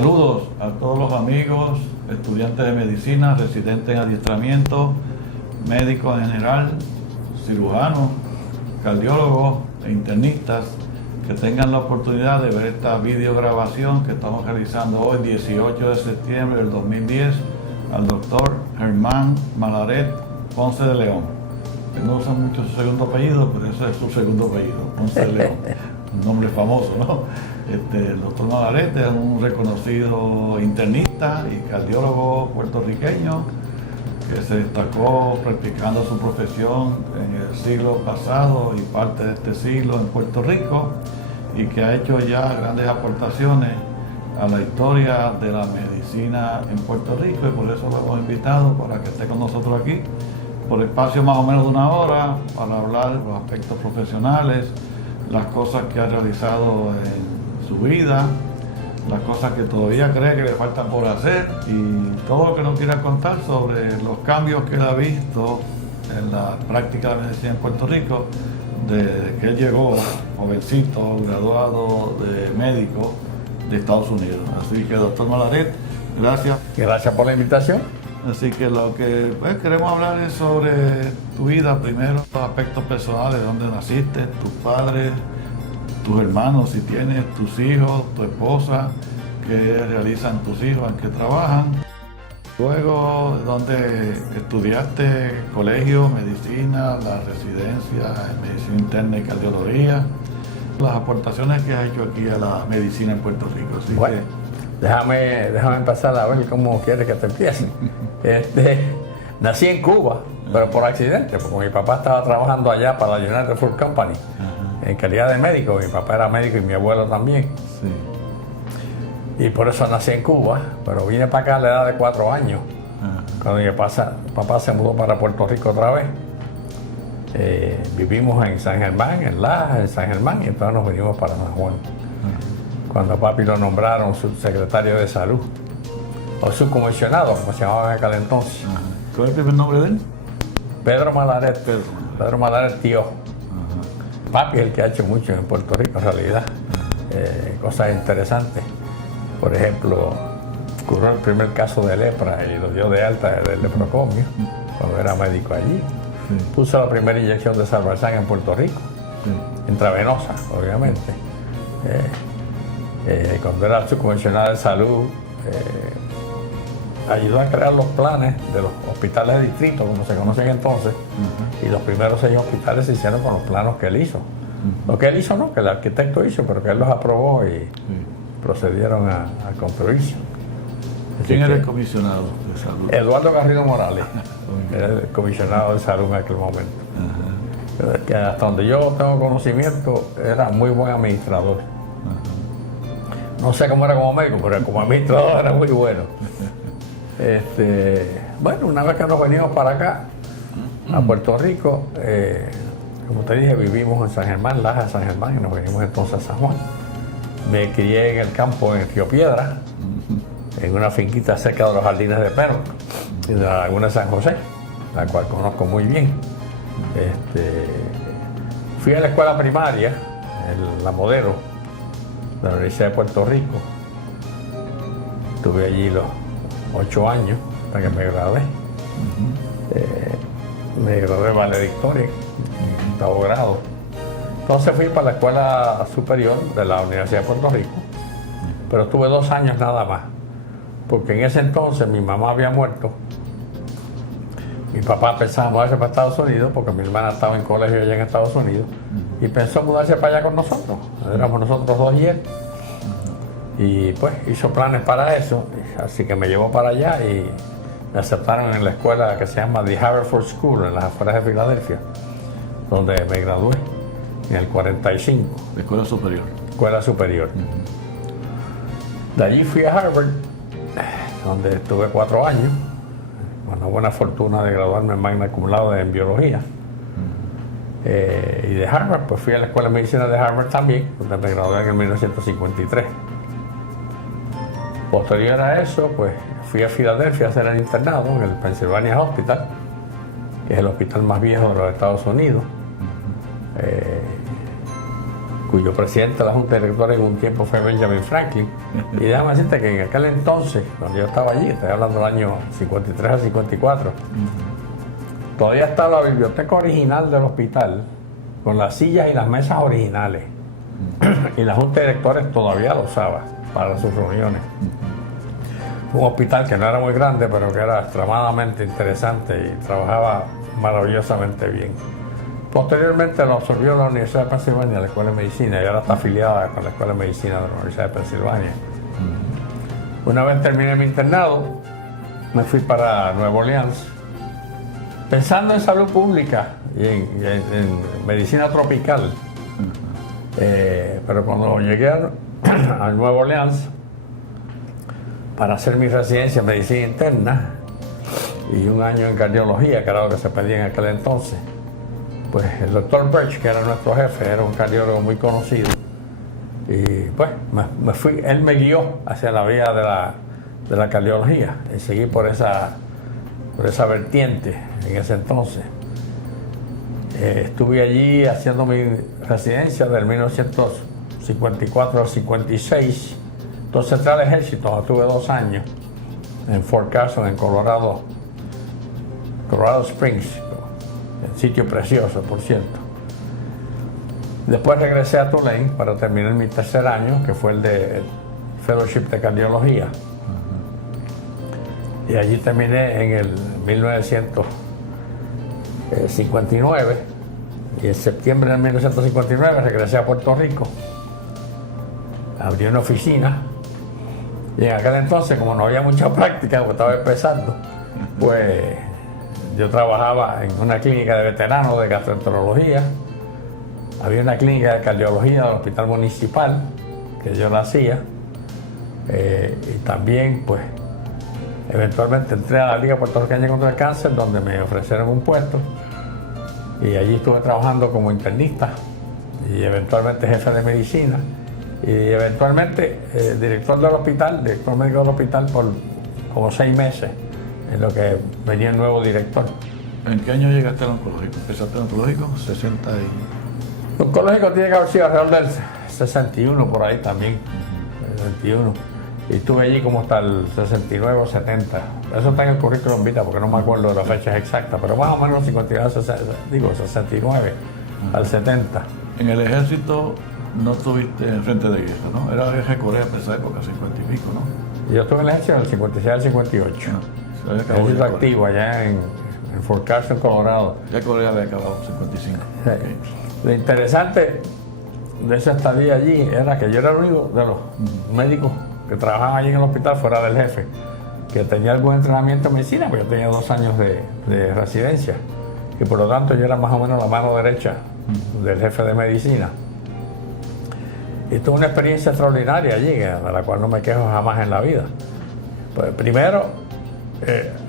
Saludos a todos los amigos, estudiantes de medicina, residentes en adiestramiento, médicos en general, cirujanos, cardiólogos e internistas que tengan la oportunidad de ver esta videograbación que estamos realizando hoy, 18 de septiembre del 2010, al doctor Germán Malaret Ponce de León. Que no usa mucho su segundo apellido, pero ese es su segundo apellido, Ponce de León. Un nombre famoso, ¿no? El doctor Malaret es un reconocido internista y cardiólogo puertorriqueño que se destacó practicando su profesión en el siglo pasado y parte de este siglo en Puerto Rico y que ha hecho ya grandes aportaciones a la historia de la medicina en Puerto Rico, y por eso lo hemos invitado para que esté con nosotros aquí por espacio más o menos de una hora para hablar de los aspectos profesionales, las cosas que ha realizado en su vida, las cosas que todavía cree que le faltan por hacer y todo lo que nos quiera contar sobre los cambios que él ha visto en la práctica de la medicina en Puerto Rico desde que él llegó jovencito, graduado de médico de Estados Unidos. Así que, doctor Malaret, gracias. Gracias por la invitación. Así que lo que queremos hablar es sobre tu vida primero, los aspectos personales, dónde naciste, tus padres, tus hermanos, si tienes, tus hijos, tu esposa, qué realizan tus hijos, en qué trabajan. Luego, dónde estudiaste, colegio, medicina, la residencia en medicina interna y cardiología, las aportaciones que has hecho aquí a la medicina en Puerto Rico. Así bueno, que déjame empezar a ver cómo quieres que te empiece. Nací en Cuba, pero por accidente, porque mi papá estaba trabajando allá para la United Fruit Company, en calidad de médico. Mi papá era médico y mi abuelo también. Sí. Y por eso nací en Cuba, pero vine para acá a la edad de 4 años, cuando mi papá se mudó para Puerto Rico otra vez. Vivimos en San Germán, en Lajas, en San Germán, y entonces nos venimos para San Juan. Cuando a papi lo nombraron subsecretario de salud, o subcomisionado, como se llamaba en aquel entonces. ¿Cuál es el primer nombre de él? Pedro Malaret. Pedro Malaret, tío. Papi es el que ha hecho mucho en Puerto Rico, en realidad. Cosas interesantes. Por ejemplo, ocurrió el primer caso de lepra y lo dio de alta del leprocomio, cuando era médico allí. Puso la primera inyección de Salvarsan en Puerto Rico, intravenosa, obviamente. Cuando era subcomisionado de salud, ayudó a crear los planes de los hospitales de distrito, como se conocen entonces, y los primeros 6 hospitales se hicieron con los planos que él hizo. Lo que él hizo no, que el arquitecto hizo, pero que él los aprobó y procedieron a construirse. ¿Quién era el comisionado de salud? Eduardo Garrido Morales, era el comisionado de salud en aquel momento. Que hasta donde yo tengo conocimiento, era muy buen administrador. No sé cómo era como médico, pero como administrador era muy bueno. Bueno, una vez que nos venimos para acá, a Puerto Rico, como te dije, vivimos en San Germán, Lajas, San Germán, y nos venimos entonces a San Juan. Me crié en el campo en Río Piedra, en una finquita cerca de los Jardines de Perro, en la Laguna de San José, la cual conozco muy bien. Fui a la escuela primaria, en La Modelo, de la Universidad de Puerto Rico. Estuve allí los 8 años hasta que me gradué. Me gradué de valedictoria, en 8º grado. Entonces fui para la escuela superior de la Universidad de Puerto Rico, pero estuve 2 años nada más, porque en ese entonces mi mamá había muerto. Mi papá pensaba mudarse para Estados Unidos porque mi hermana estaba en colegio allá en Estados Unidos y pensó mudarse para allá con nosotros. Éramos nosotros 2 y él. Y pues hizo planes para eso, así que me llevó para allá y me aceptaron en la escuela que se llama The Haverford School, en las afueras de Filadelfia, donde me gradué en el 45. Escuela superior. Escuela superior. De allí fui a Harvard, donde estuve 4 años, con la buena fortuna de graduarme en magna cum laude en biología. Y de Harvard, pues fui a la Escuela de Medicina de Harvard también, donde me gradué en el 1953. Posterior a eso, pues fui a Filadelfia a hacer el internado en el Pennsylvania Hospital, que es el hospital más viejo de los Estados Unidos. cuyo presidente de la Junta de Directores en un tiempo fue Benjamin Franklin. Y déjame decirte que en aquel entonces, cuando yo estaba allí, estoy hablando del año 53 al 54, todavía estaba la biblioteca original del hospital, con las sillas y las mesas originales. Y la Junta de Directores todavía lo usaba para sus reuniones. Un hospital que no era muy grande, pero que era extremadamente interesante y trabajaba maravillosamente bien. Posteriormente lo absorbió la Universidad de Pensilvania, la Escuela de Medicina, y ahora está afiliada con la Escuela de Medicina de la Universidad de Pensilvania. Una vez terminé mi internado, me fui para Nueva Orleans, pensando en salud pública y en medicina tropical. Pero cuando llegué a Nueva Orleans para hacer mi residencia en medicina interna y un año en cardiología, que era lo que se pedía en aquel entonces, pues el doctor Birch, que era nuestro jefe, era un cardiólogo muy conocido, y pues me fui, él me guió hacia la vía de la cardiología y seguí por esa vertiente en ese entonces. Estuve allí haciendo mi residencia del 1954 al 56. Entonces entré al ejército, tuve 2 años en Fort Carson, en Colorado Springs, un sitio precioso, por cierto. Después regresé a Tulane para terminar mi 3er año, que fue el de Fellowship de Cardiología. Y allí terminé en el 1959, y en septiembre de 1959 regresé a Puerto Rico. Abrí una oficina, y en aquel entonces, como no había mucha práctica, porque estaba empezando, pues yo trabajaba en una clínica de veteranos de gastroenterología, había una clínica de cardiología del hospital municipal, que yo la hacía, y también, pues, eventualmente entré a la Liga Puertorriqueña contra el Cáncer, donde me ofrecieron un puesto, y allí estuve trabajando como internista, y eventualmente jefe de medicina, y eventualmente director médico del hospital por como 6 meses, en lo que venía el nuevo director. ¿En qué año llegaste al oncológico? ¿Empezaste al oncológico? 60 y... El oncológico tiene que haber sido alrededor del 61, por ahí también, 61. Y estuve allí como hasta el 69 o 70. Eso está en el currículum vitae porque no me acuerdo de las fechas exactas, pero más o menos 69 al 70. En el ejército no estuviste en frente de guerra, ¿no? Era jefe de Corea en esa época, 50 y pico, ¿no? Yo estuve en el ejército del 56 al 58. Ejército activo allá en Fort Carson, Colorado. Ya Corea había acabado en 55. Okay. Lo interesante de esa estadía allí era que yo era el único de los médicos que trabajaban allí en el hospital fuera del jefe, que tenía algún entrenamiento en medicina, porque yo tenía 2 años de residencia, y por lo tanto yo era más o menos la mano derecha del jefe de medicina. Y tuve una experiencia extraordinaria allí, de la cual no me quejo jamás en la vida. Pues primero,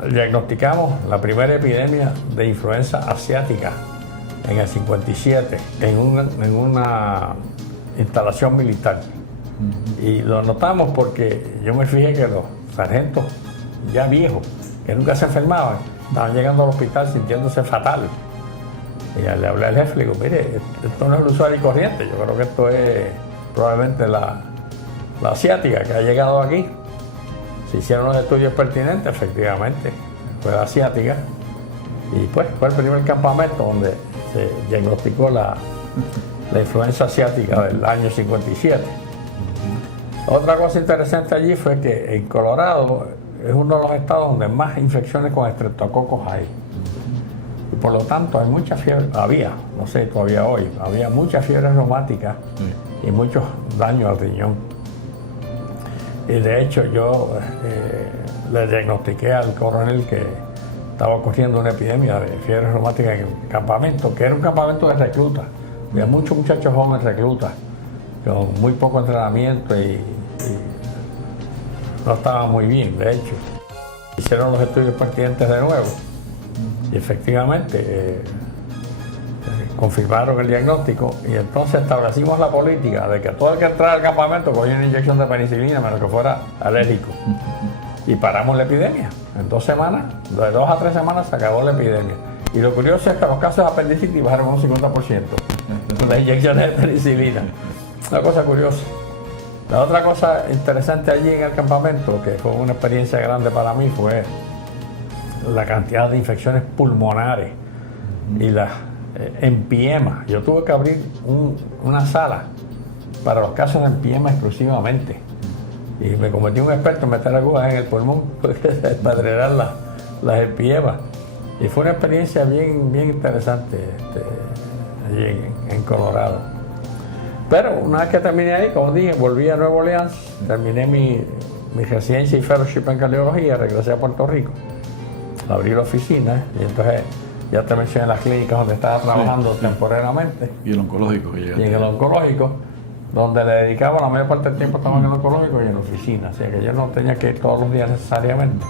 diagnosticamos la primera epidemia de influenza asiática en el 57, en una instalación militar. Y lo notamos porque yo me fijé que los sargentos ya viejos, que nunca se enfermaban, estaban llegando al hospital sintiéndose fatal. Y le hablé al jefe y le digo, mire, esto no es el usuario y corriente, yo creo que esto es probablemente la asiática que ha llegado aquí. Se hicieron los estudios pertinentes, efectivamente, fue la asiática. Y pues fue el primer campamento donde se diagnosticó la influenza asiática del año 57. Otra cosa interesante allí fue que en Colorado es uno de los estados donde más infecciones con estreptococos hay. Y por lo tanto hay mucha fiebre, no sé todavía hoy, había mucha fiebre reumática y muchos daños al riñón. Y de hecho yo le diagnostiqué al coronel que estaba ocurriendo una epidemia de fiebre reumática en el campamento, que era un campamento de reclutas. Había muchos muchachos jóvenes reclutas con muy poco entrenamiento y no estaban muy bien, de hecho. Hicieron los estudios pertinentes de nuevo y efectivamente confirmaron el diagnóstico, y entonces establecimos la política de que todo el que entrara al campamento cogía una inyección de penicilina menos que fuera alérgico. Y paramos la epidemia. En 2 semanas, de 2 a 3 semanas se acabó la epidemia. Y lo curioso es que los casos de apendicitis bajaron un 50% con las inyecciones de penicilina. Una cosa curiosa. La otra cosa interesante allí en el campamento, que fue una experiencia grande para mí, fue la cantidad de infecciones pulmonares y las empiema. Yo tuve que abrir una sala para los casos de empiema exclusivamente. Y me convertí en un experto en meter agujas en el pulmón para drenar las empiemas. Y fue una experiencia bien interesante allí en Colorado. Pero una vez que terminé ahí, como dije, volví a Nueva Orleans, terminé mi residencia y fellowship en cardiología, regresé a Puerto Rico, abrí la oficina y entonces ya te mencioné las clínicas donde estaba trabajando temporariamente. Y el oncológico que llegaste. Y en el oncológico, donde le dedicaba la mayor parte del tiempo estaba en el oncológico y en la oficina, así que yo no tenía que ir todos los días necesariamente.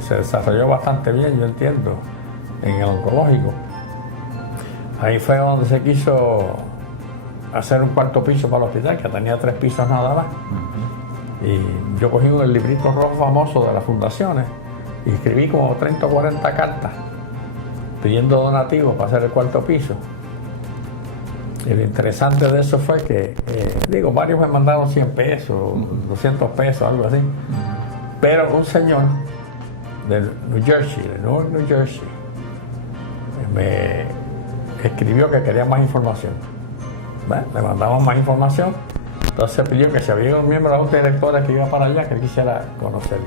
Se desarrolló bastante bien, yo entiendo, en el oncológico. Ahí fue donde se quiso hacer un cuarto piso para el hospital, que tenía 3 pisos nada más. Y yo cogí el librito rojo famoso de las fundaciones y escribí como 30 o 40 cartas pidiendo donativos para hacer el cuarto piso. Y lo interesante de eso fue que, varios me mandaron 100 pesos, 200 pesos, algo así. Pero un señor de New Jersey, de Newark, New Jersey, me escribió que quería más información. Bueno, le mandamos más información. Entonces pidió que si había un miembro de la Junta de Directores que iba para allá, que él quisiera conocerlo.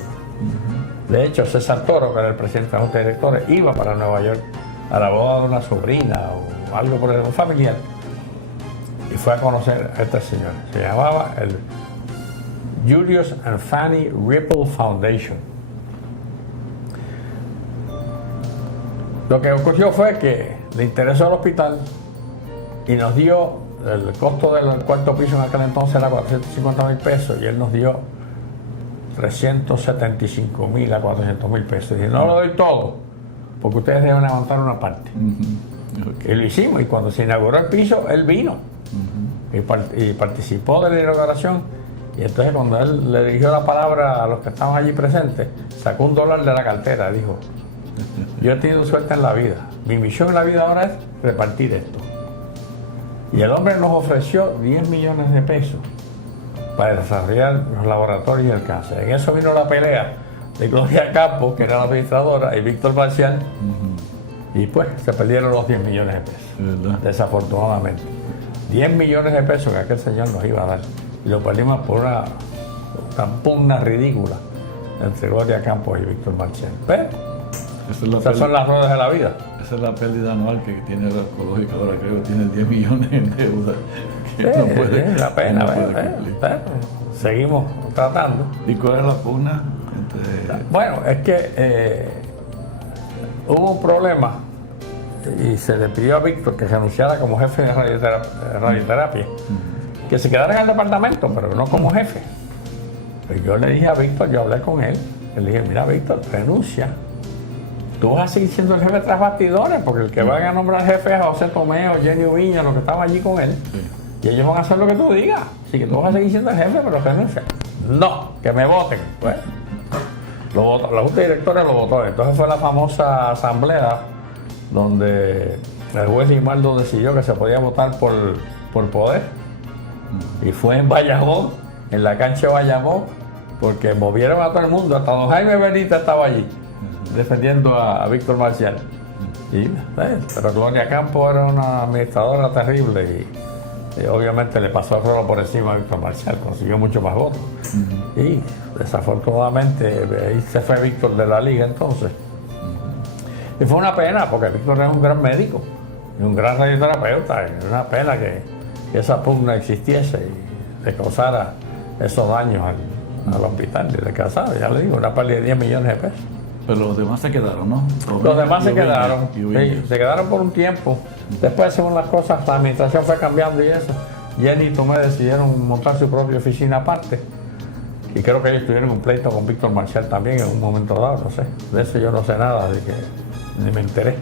De hecho, César Toro, que era el presidente de la Junta de Directores, iba para Nueva York a la boda de una sobrina o algo por el familiar. Y fue a conocer a este señor. Se llamaba el Julius and Fanny Ripple Foundation. Lo que ocurrió fue que le interesó al hospital y nos dio, el costo del cuarto piso en aquel entonces era $450,000 pesos y él nos dio $375,000 a $400,000 pesos. Y dije, no lo doy todo, porque ustedes deben levantar una parte. Y lo hicimos, y cuando se inauguró el piso, él vino y participó de la inauguración. Y entonces cuando él le dirigió la palabra a los que estaban allí presentes, sacó $1 de la cartera, dijo, yo he tenido suerte en la vida, mi misión en la vida ahora es repartir esto. Y el hombre nos ofreció 10 millones de pesos para desarrollar los laboratorios y el cáncer. En eso vino la pelea de Gloria Campos, que era la administradora, y Víctor Marcial, y pues se perdieron los 10 millones de pesos, desafortunadamente. 10 millones de pesos que aquel señor nos iba a dar. Y lo perdimos por una pugna ridícula entre Gloria Campos y Víctor Marcial. Pero esas son las ruedas de la vida. Esa es la pérdida anual que tiene la oncológica ahora, creo que tiene 10 millones en deuda. No puede, la pena, seguimos tratando. ¿Y cuál es la pugna? Bueno, es que hubo un problema y se le pidió a Víctor que renunciara como jefe de radioterapia, que se quedara en el departamento, pero no como jefe. Pues yo le dije a Víctor, yo hablé con él, le dije, mira Víctor, renuncia. Tú vas a seguir siendo el jefe tras bastidores, porque el que van a nombrar jefe es José Tomeo, Jenny Ubiña, los que estaban allí con él. Y ellos van a hacer lo que tú digas. Así que tú vas a seguir siendo el jefe, pero renuncia. No, que me voten. Pues, la Junta de Directores lo votó. Entonces fue la famosa asamblea donde el juez Limaldo decidió que se podía votar por poder. Y fue en Bayamón, en la cancha de Bayamón, porque movieron a todo el mundo. Hasta don Jaime Benítez estaba allí, defendiendo a Víctor Marcial. Pero Gloria Campos era una administradora terrible y obviamente le pasó el rolo por encima a Víctor Marcial, consiguió mucho más votos. Y desafortunadamente ahí se fue Víctor de la liga entonces. Y fue una pena, porque Víctor es un gran médico y un gran radioterapeuta. Es una pena que esa pugna existiese y le causara esos daños al hospital. Y le causaba, ya le digo, una pérdida de 10 millones de pesos. Pero los demás se quedaron, ¿no? Los demás se quedaron. Sí, se quedaron por un tiempo. Después, según las cosas, la administración fue cambiando y eso. Jenny y Tomé decidieron montar su propia oficina aparte. Y creo que ellos tuvieron un pleito con Víctor Marcial también en un momento dado, no sé. De eso yo no sé nada, de que ni me enteré.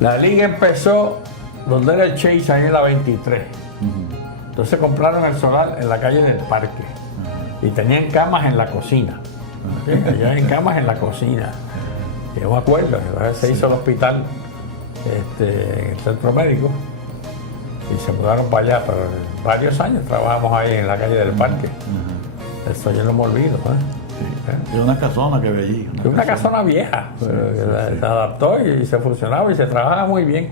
La liga empezó donde era el Chase, ahí en la 23. Entonces compraron el solar en la calle del Parque. Y tenían camas en la cocina. Allá en camas en la cocina. Yo me acuerdo, entonces se hizo el hospital en el centro médico y se mudaron para allá, pero varios años trabajamos ahí en la calle del Parque. Eso yo no me olvido. Sí. Es una casona que ve allí. Una casona vieja, Sí, se adaptó y se funcionaba y se trabajaba muy bien.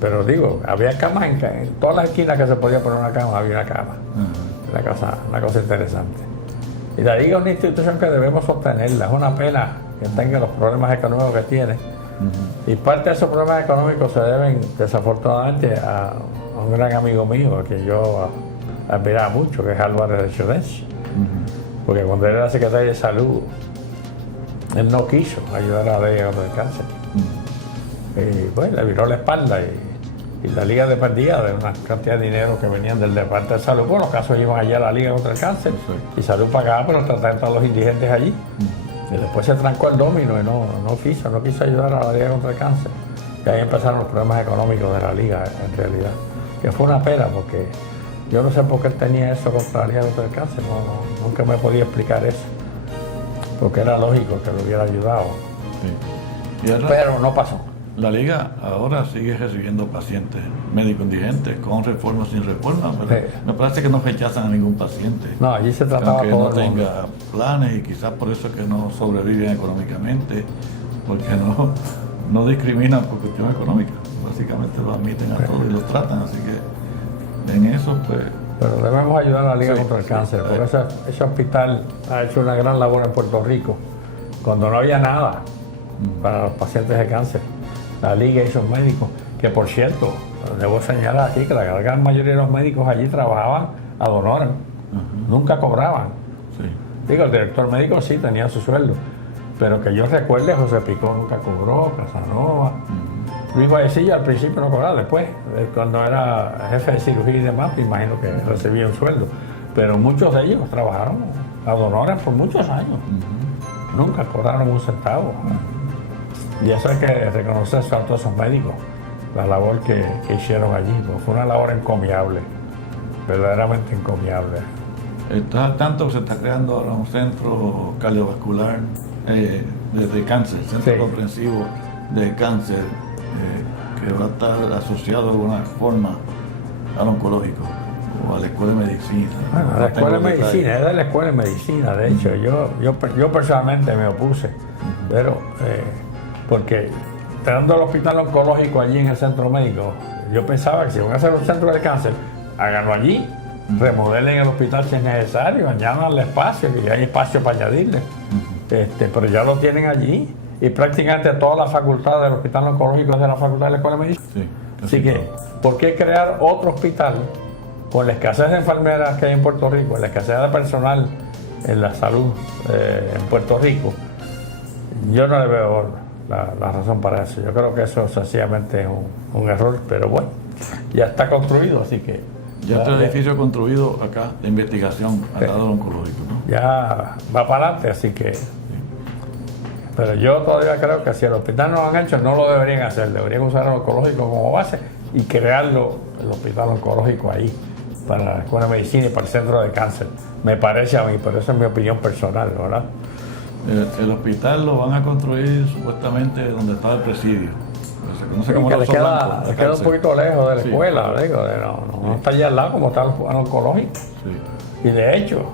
Pero digo, había camas en todas las esquinas que se podía poner una cama, había una cama. Una cosa interesante. Y la Liga es una institución que debemos sostenerla. Es una pena que tenga los problemas económicos que tiene. Y parte de esos problemas económicos se deben, desafortunadamente, a un gran amigo mío que yo admiraba mucho, que es Álvarez de Chodense. Porque cuando él era secretario de Salud, él no quiso ayudar a la Liga contra el cáncer. Y pues le viró la espalda y la Liga dependía de una cantidad de dinero que venían del Departamento de Salud. Bueno, los casos iban allá a la Liga contra el cáncer y Salud pagaba por los tratamientos a los indigentes allí. Y después se trancó el domino y no quiso ayudar a la Liga contra el cáncer. Y ahí empezaron los problemas económicos de la Liga, en realidad. Que fue una pena porque yo no sé por qué él tenía eso contra la Liga contra el cáncer. Nunca me podía explicar eso. Porque era lógico que lo hubiera ayudado. Sí. Pero no pasó. La Liga ahora sigue recibiendo pacientes médicos indigentes, con reforma o sin reforma, pero Sí. me parece que no rechazan a ningún paciente. No, allí se trataba Aunque todo no el mundo. tenga planes y quizás por eso es que no sobreviven económicamente, porque no discriminan por cuestión económica. Básicamente los admiten a todos y los tratan, así que en eso pues... Pero debemos ayudar a la Liga Sí, contra el sí, cáncer, porque ese hospital ha hecho una gran labor en Puerto Rico, cuando no había nada para los pacientes de cáncer. La Liga y sus médicos, que por cierto, debo señalar aquí que la gran mayoría de los médicos allí trabajaban ad honorem, nunca cobraban. Sí. Digo, el director médico sí tenía su sueldo, pero que yo recuerde, José Picó nunca cobró, Casanova. Luis Vallecillo al principio no cobraba, después, cuando era jefe de cirugía y demás, me imagino que recibía un sueldo. Pero muchos de ellos trabajaron ad honorem por muchos años. Nunca cobraron un centavo. Y eso hay que reconocer a todos esos médicos, la labor que hicieron allí. Pues fue una labor encomiable, verdaderamente encomiable. Está al tanto que se está creando ahora un centro cardiovascular de cáncer, centro Sí. comprensivo de cáncer, que va a estar asociado de alguna forma al oncológico o a la escuela de medicina. Bueno, No la escuela de tengo detalles. medicina, es de la escuela de medicina, de hecho. Yo personalmente me opuse, pero porque teniendo el hospital oncológico allí en el centro médico, yo pensaba que si van a hacer un centro de cáncer, háganlo allí, remodelen el hospital si es necesario, añadanle espacio, que ya hay espacio para añadirle. Pero ya lo tienen allí y prácticamente toda la facultad del hospital oncológico es de la facultad de la escuela de medicina. Sí, Así que, ¿por qué crear otro hospital con la escasez de enfermeras que hay en Puerto Rico, la escasez de personal en la salud en Puerto Rico? Yo no le veo la razón para eso. Yo creo que eso sencillamente es un error, pero bueno, ya está construido, así que... Ya está el edificio construido acá de investigación al lado del oncológico, ¿no? Ya va para adelante, así que... Pero yo todavía creo que si el hospital no lo han hecho, no lo deberían hacer. Deberían usar el oncológico como base y crearlo, el hospital oncológico ahí, para la escuela de medicina y para el centro de cáncer. Me parece a mí, pero esa es mi opinión personal, ¿verdad? El hospital lo van a construir supuestamente donde estaba el presidio. Se conoce como Que el le Oso queda, Blanco, la le queda un cárcel. poquito lejos de la Sí, escuela, correcto. digo, no está allá al lado como está el oncológico. Sí. Y de hecho,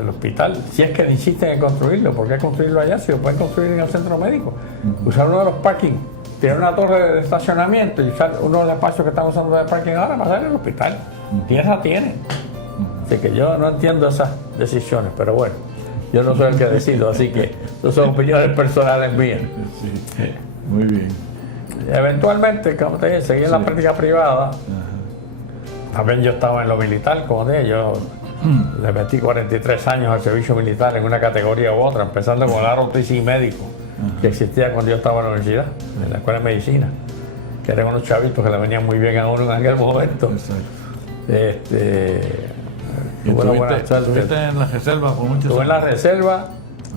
el hospital, si es que insisten en construirlo, ¿por qué construirlo allá si lo pueden construir en el centro médico? Usar uno de los parking, tiene una torre de estacionamiento y usar uno de los espacios que están usando de parking ahora para hacer el hospital. Tierra tiene. Así que yo no entiendo esas decisiones, pero bueno, yo no soy el que decido, así que esas son opiniones personales mías. Sí. Muy bien. Eventualmente, como te dije, seguí en la práctica privada. También yo estaba en lo militar, como te dije, yo le metí 43 años al servicio militar en una categoría u otra, empezando con el ROTC médico, que existía cuando yo estaba en la universidad, en la escuela de medicina, que eran unos chavitos que le venían muy bien a uno en aquel momento. Exacto. ¿Y Tuve una buena estuviste suerte. en la reserva por muchos Estuve en la años? reserva,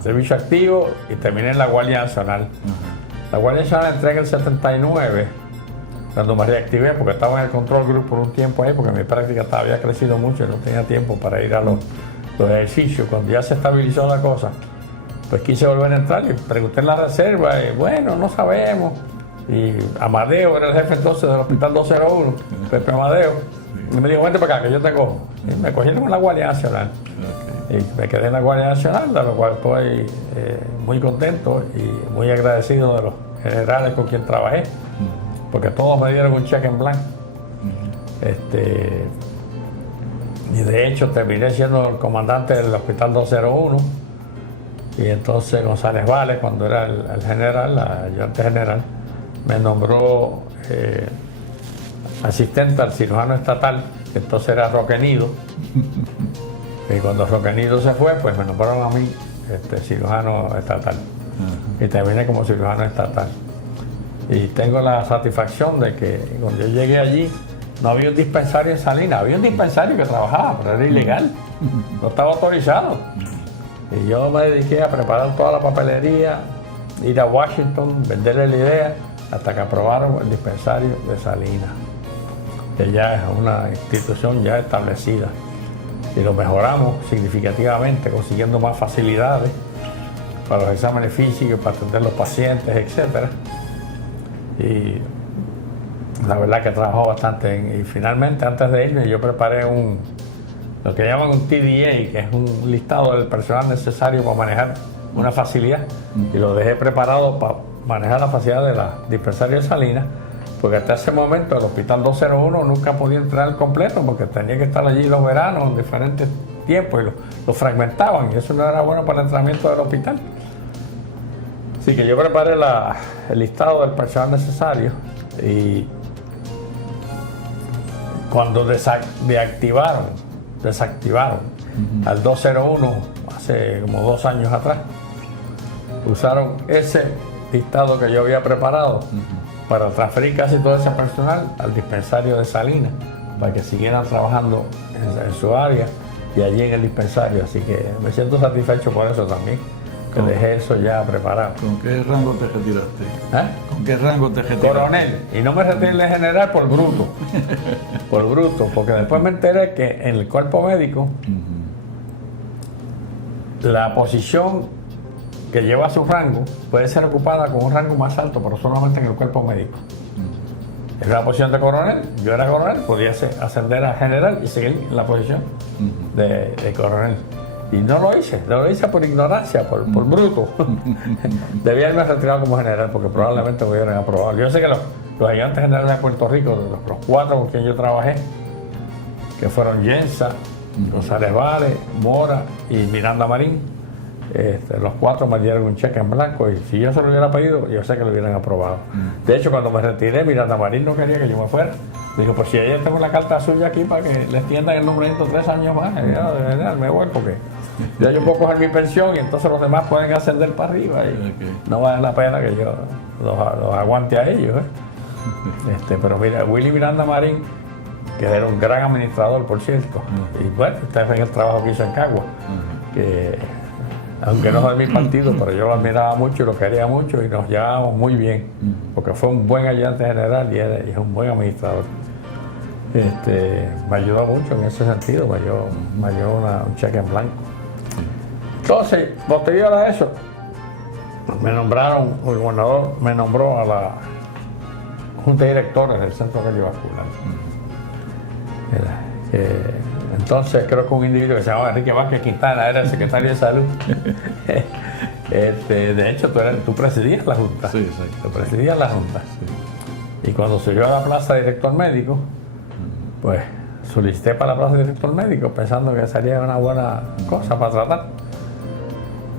servicio activo y terminé en la Guardia Nacional. La Guardia Nacional entré en el 79, cuando me reactivé, porque estaba en el control group por un tiempo ahí, porque mi práctica había crecido mucho y no tenía tiempo para ir a los ejercicios. Cuando ya se estabilizó la cosa, pues quise volver a entrar y pregunté en la reserva, y bueno, no sabemos. Y Amadeo era el jefe entonces del Hospital 201, Pepe Amadeo, y me dijo, vente para acá, que yo te cojo. Y me cogieron en la Guardia Nacional. Y me quedé en la Guardia Nacional, de lo cual estoy muy contento y muy agradecido de los generales con quien trabajé, porque todos me dieron un cheque en blanco. Y de hecho terminé siendo el comandante del Hospital 201, y entonces González Vales, cuando era el general, el ayudante general, me nombró asistente al cirujano estatal, que entonces era Roque Nido. Y cuando Roque Nido se fue, pues me nombraron a mí cirujano estatal. Y terminé como cirujano estatal. Y tengo la satisfacción de que cuando yo llegué allí, no había un dispensario en Salinas, había un dispensario que trabajaba, pero era ilegal, no estaba autorizado. Y yo me dediqué a preparar toda la papelería, ir a Washington, venderle la idea, hasta que aprobaron el dispensario de Salinas, que ya es una institución ya establecida. Y lo mejoramos significativamente, consiguiendo más facilidades para los exámenes físicos, para atender los pacientes, etc. Y la verdad que trabajó bastante. Y finalmente, antes de irme, yo preparé lo que llaman un TDA, que es un listado del personal necesario para manejar una facilidad. Y lo dejé preparado para manejar la facilidad de la dispensaria de Salinas, porque hasta ese momento el Hospital 201 nunca podía entrar completo, porque tenía que estar allí los veranos en diferentes tiempos y lo fragmentaban, y eso no era bueno para el entrenamiento del hospital. Así que yo preparé el listado del personal necesario, y cuando desactivaron al 201 hace como 2 años atrás, usaron ese listado que yo había preparado para transferir casi todo ese personal al dispensario de Salinas, para que siguieran trabajando en su área y allí en el dispensario. Así que me siento satisfecho por eso también, que dejé eso ya preparado. ¿Con qué rango te retiraste? ¿Eh? ¿Con qué rango te retiraste? Coronel. Y no me retiré de general por bruto. Por bruto, porque después me enteré que en el cuerpo médico la posición que lleva su rango puede ser ocupada con un rango más alto, pero solamente en el cuerpo médico. Es la posición de coronel, yo era coronel, podía ascender a general y seguir en la posición de coronel. Y no lo hice por ignorancia, por bruto. Debía haberme retirado como general, porque probablemente me hubieran aprobado. Yo sé que los ayudantes generales de Puerto Rico, los 4 con quien yo trabajé, que fueron Yensa, González Vales, Mora y Miranda Marín, los 4 me dieron un cheque en blanco, y si yo se lo hubiera pedido, yo sé que lo hubieran aprobado. De hecho, cuando me retiré, Miranda Marín no quería que yo me fuera. Dijo, pues si ella tengo la carta suya aquí para que le extiendan el nombramiento 3 años más, me voy, porque ya yo puedo coger mi pensión y entonces los demás pueden ascender para arriba, y no vale la pena que yo los aguante a ellos. Pero mira, Willy Miranda Marín, que era un gran administrador, por cierto, y bueno, ustedes ven el trabajo que hizo en Cagua, que aunque no es de mi partido, pero yo lo admiraba mucho y lo quería mucho, y nos llevábamos muy bien, porque fue un buen ayudante general y es un buen administrador. Me ayudó mucho en ese sentido, me dio un cheque en blanco. Entonces, posterior a eso, el gobernador me nombró a la Junta de Directores del Centro Cardiovascular. Entonces creo que un individuo que se llamaba Enrique Vázquez Quintana era el secretario de Salud. De hecho, tú presidías la Junta. Sí, sí. Tú presidías la Junta. Sí. Y cuando subió a la plaza de director médico, pues solicité para la plaza de director médico pensando que sería una buena cosa para tratar.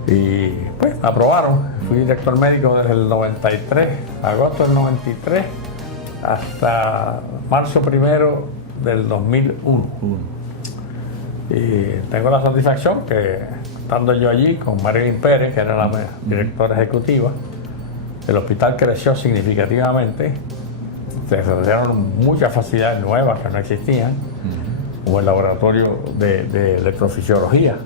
Y pues aprobaron. Fui director médico desde el 93, agosto del 93, hasta marzo 1 del 2001. Y tengo la satisfacción que, estando yo allí con Marilyn Pérez, que era la directora ejecutiva, el hospital creció significativamente. Se desarrollaron muchas facilidades nuevas que no existían, como el laboratorio de electrofisiología.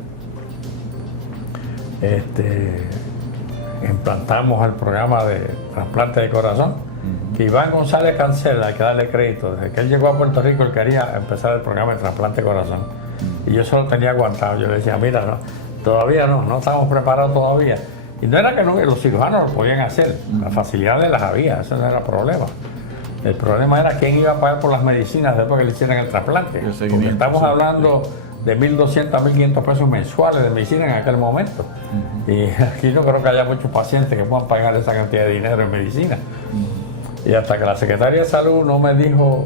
Implantamos el programa de trasplante de corazón, que Iván González Cancela, hay que darle crédito, desde que él llegó a Puerto Rico, él quería empezar el programa de trasplante de corazón. Y yo solo tenía aguantado. Yo le decía, mira, no, Todavía no estábamos preparados todavía. Y no era que los cirujanos lo podían hacer, las facilidades las había, eso no era problema. El problema era quién iba a pagar por las medicinas después que le hicieran el trasplante. Porque estamos hablando de 1.200 a 1.500 pesos mensuales de medicina en aquel momento. Y aquí no creo que haya muchos pacientes que puedan pagar esa cantidad de dinero en medicina. Y hasta que la Secretaría de Salud no me dijo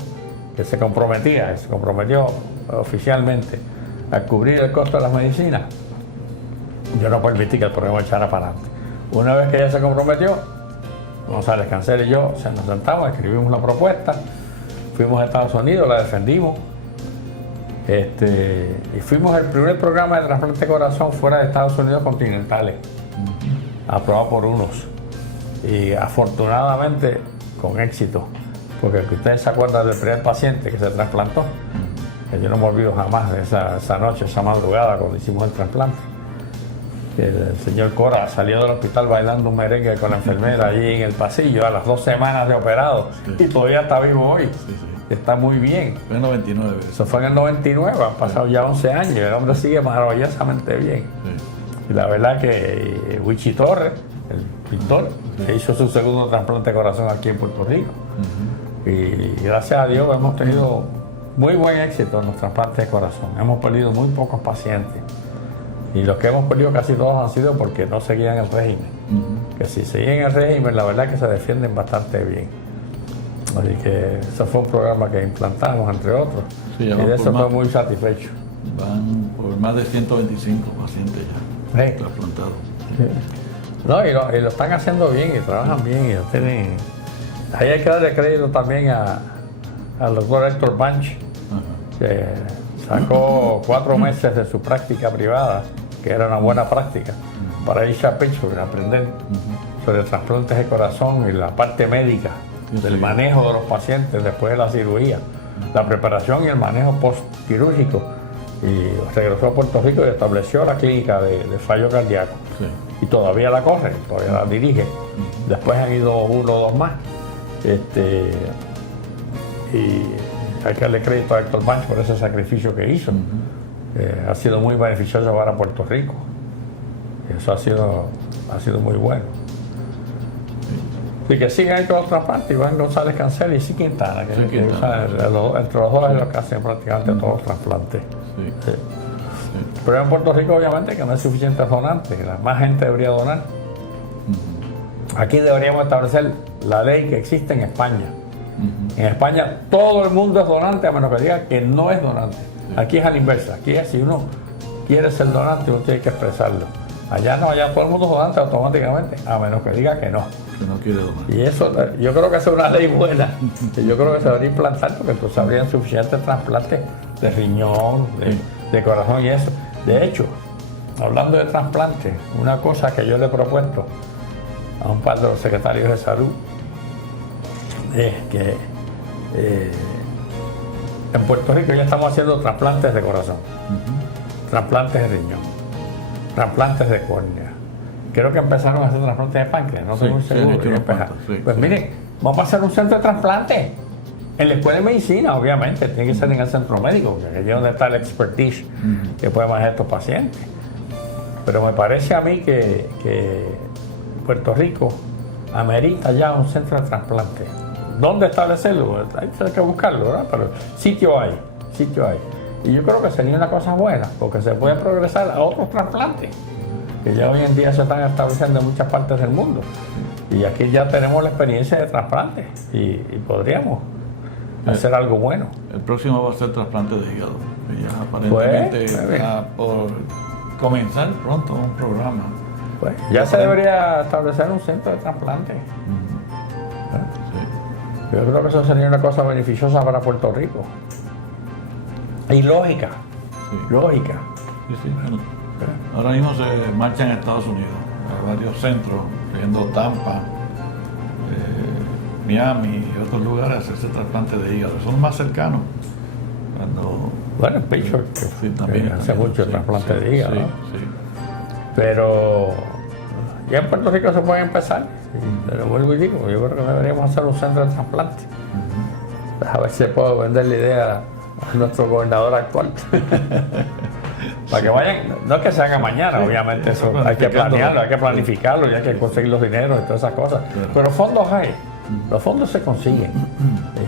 que se comprometió oficialmente a cubrir el costo de las medicinas, yo no permití que el programa echara para adelante. Una vez que ella se comprometió, González Cancel y yo nos sentamos, escribimos la propuesta, fuimos a Estados Unidos, la defendimos, y fuimos el primer programa de trasplante de corazón fuera de Estados Unidos continentales, aprobado por unos, y afortunadamente con éxito, porque ustedes se acuerdan del primer paciente que se trasplantó, que yo no me olvido jamás de esa noche, esa madrugada cuando hicimos el trasplante. El señor Cora salió del hospital bailando un merengue con la enfermera allí en el pasillo a las 2 semanas de operado, y todavía está vivo hoy. Está muy bien. Fue en el 99. Eso fue en el 99, han pasado ya 11 años, el hombre sigue maravillosamente bien. Y la verdad que Wichi Torres, el pintor, que hizo su segundo trasplante de corazón aquí en Puerto Rico. Y gracias a Dios hemos tenido muy buen éxito en los trasplantes de corazón. Hemos perdido muy pocos pacientes. Y los que hemos perdido casi todos han sido porque no seguían el régimen. Que si seguían el régimen, la verdad es que se defienden bastante bien. Así que eso fue un programa que implantamos, entre otros. Sí, y de eso fue muy satisfecho. Van por más de 125 pacientes ya trasplantados. No, y lo están haciendo bien y trabajan bien. Y lo tienen. Ahí hay que darle crédito también al doctor Héctor Banch, que sacó 4 meses de su práctica privada, que era una buena práctica, para irse a Pittsburgh a aprender sobre trasplantes de corazón y la parte médica del manejo de los pacientes después de la cirugía, la preparación y el manejo postquirúrgico. Y regresó a Puerto Rico y estableció la clínica de fallo cardíaco. Y todavía la corre, todavía la dirige. Después han ido 1 o 2 más. Y hay que darle crédito a Héctor Banch por ese sacrificio que hizo. Ha sido muy beneficioso para Puerto Rico. Y eso ha sido muy bueno. Y que sigan ahí todos los trasplantes, Iván González Cancel y Quintana, que entre los dos es lo que hacen prácticamente todos los trasplantes. Pero en Puerto Rico obviamente que no hay suficientes donantes, que más gente debería donar. Aquí deberíamos establecer la ley que existe en España. En España todo el mundo es donante a menos que diga que no es donante. Aquí es a la inversa, aquí es si uno quiere ser donante uno tiene que expresarlo. Allá no, allá todo el mundo es donante automáticamente, a menos que diga que no. Que no quiere donar. Y eso, yo creo que esa es una ley buena, que yo creo que se debería implantar porque entonces habrían suficientes trasplantes de riñón, de corazón y eso. De hecho, hablando de trasplantes, una cosa que yo le he propuesto a un par de los secretarios de salud es que en Puerto Rico ya estamos haciendo trasplantes de corazón, trasplantes de riñón, trasplantes de córnea. Creo que empezaron a hacer trasplantes de páncreas, no estoy muy seguro. Pues miren, vamos a hacer un centro de trasplante en la escuela de medicina, obviamente, tiene que ser en el centro médico, porque allí es donde está el expertise que puede manejar estos pacientes. Pero me parece a mí que Puerto Rico amerita ya un centro de trasplante. ¿Dónde establecerlo? Hay que buscarlo, ¿verdad? Pero sitio hay. Y yo creo que sería una cosa buena, porque se puede progresar a otros trasplantes, que ya hoy en día se están estableciendo en muchas partes del mundo. Y aquí ya tenemos la experiencia de trasplantes y podríamos hacer algo bueno. El próximo va a ser trasplante de hígado. Ya aparentemente está por comenzar pronto un programa. Pues ya se debería establecer un centro de trasplante. Yo creo que eso sería una cosa beneficiosa para Puerto Rico. Y lógica. Lógica. Bueno, ahora mismo se marcha en Estados Unidos. Hay varios centros, incluyendo Tampa, Miami y otros lugares, a hacerse trasplante de hígado. Son más cercanos. Bueno, en Pittsburgh también hace mucho trasplante de hígado. Pero ya en Puerto Rico se puede empezar. Pero vuelvo y digo, yo creo que deberíamos hacer un centro de trasplante. A ver si puedo vender la idea a nuestro gobernador actual. Para que vayan, no es que se haga mañana, Sí, obviamente, sí, eso hay que planearlo, hay que sí. planificarlo y hay que conseguir los dineros y todas esas cosas. Claro. Pero fondos hay, los fondos se consiguen.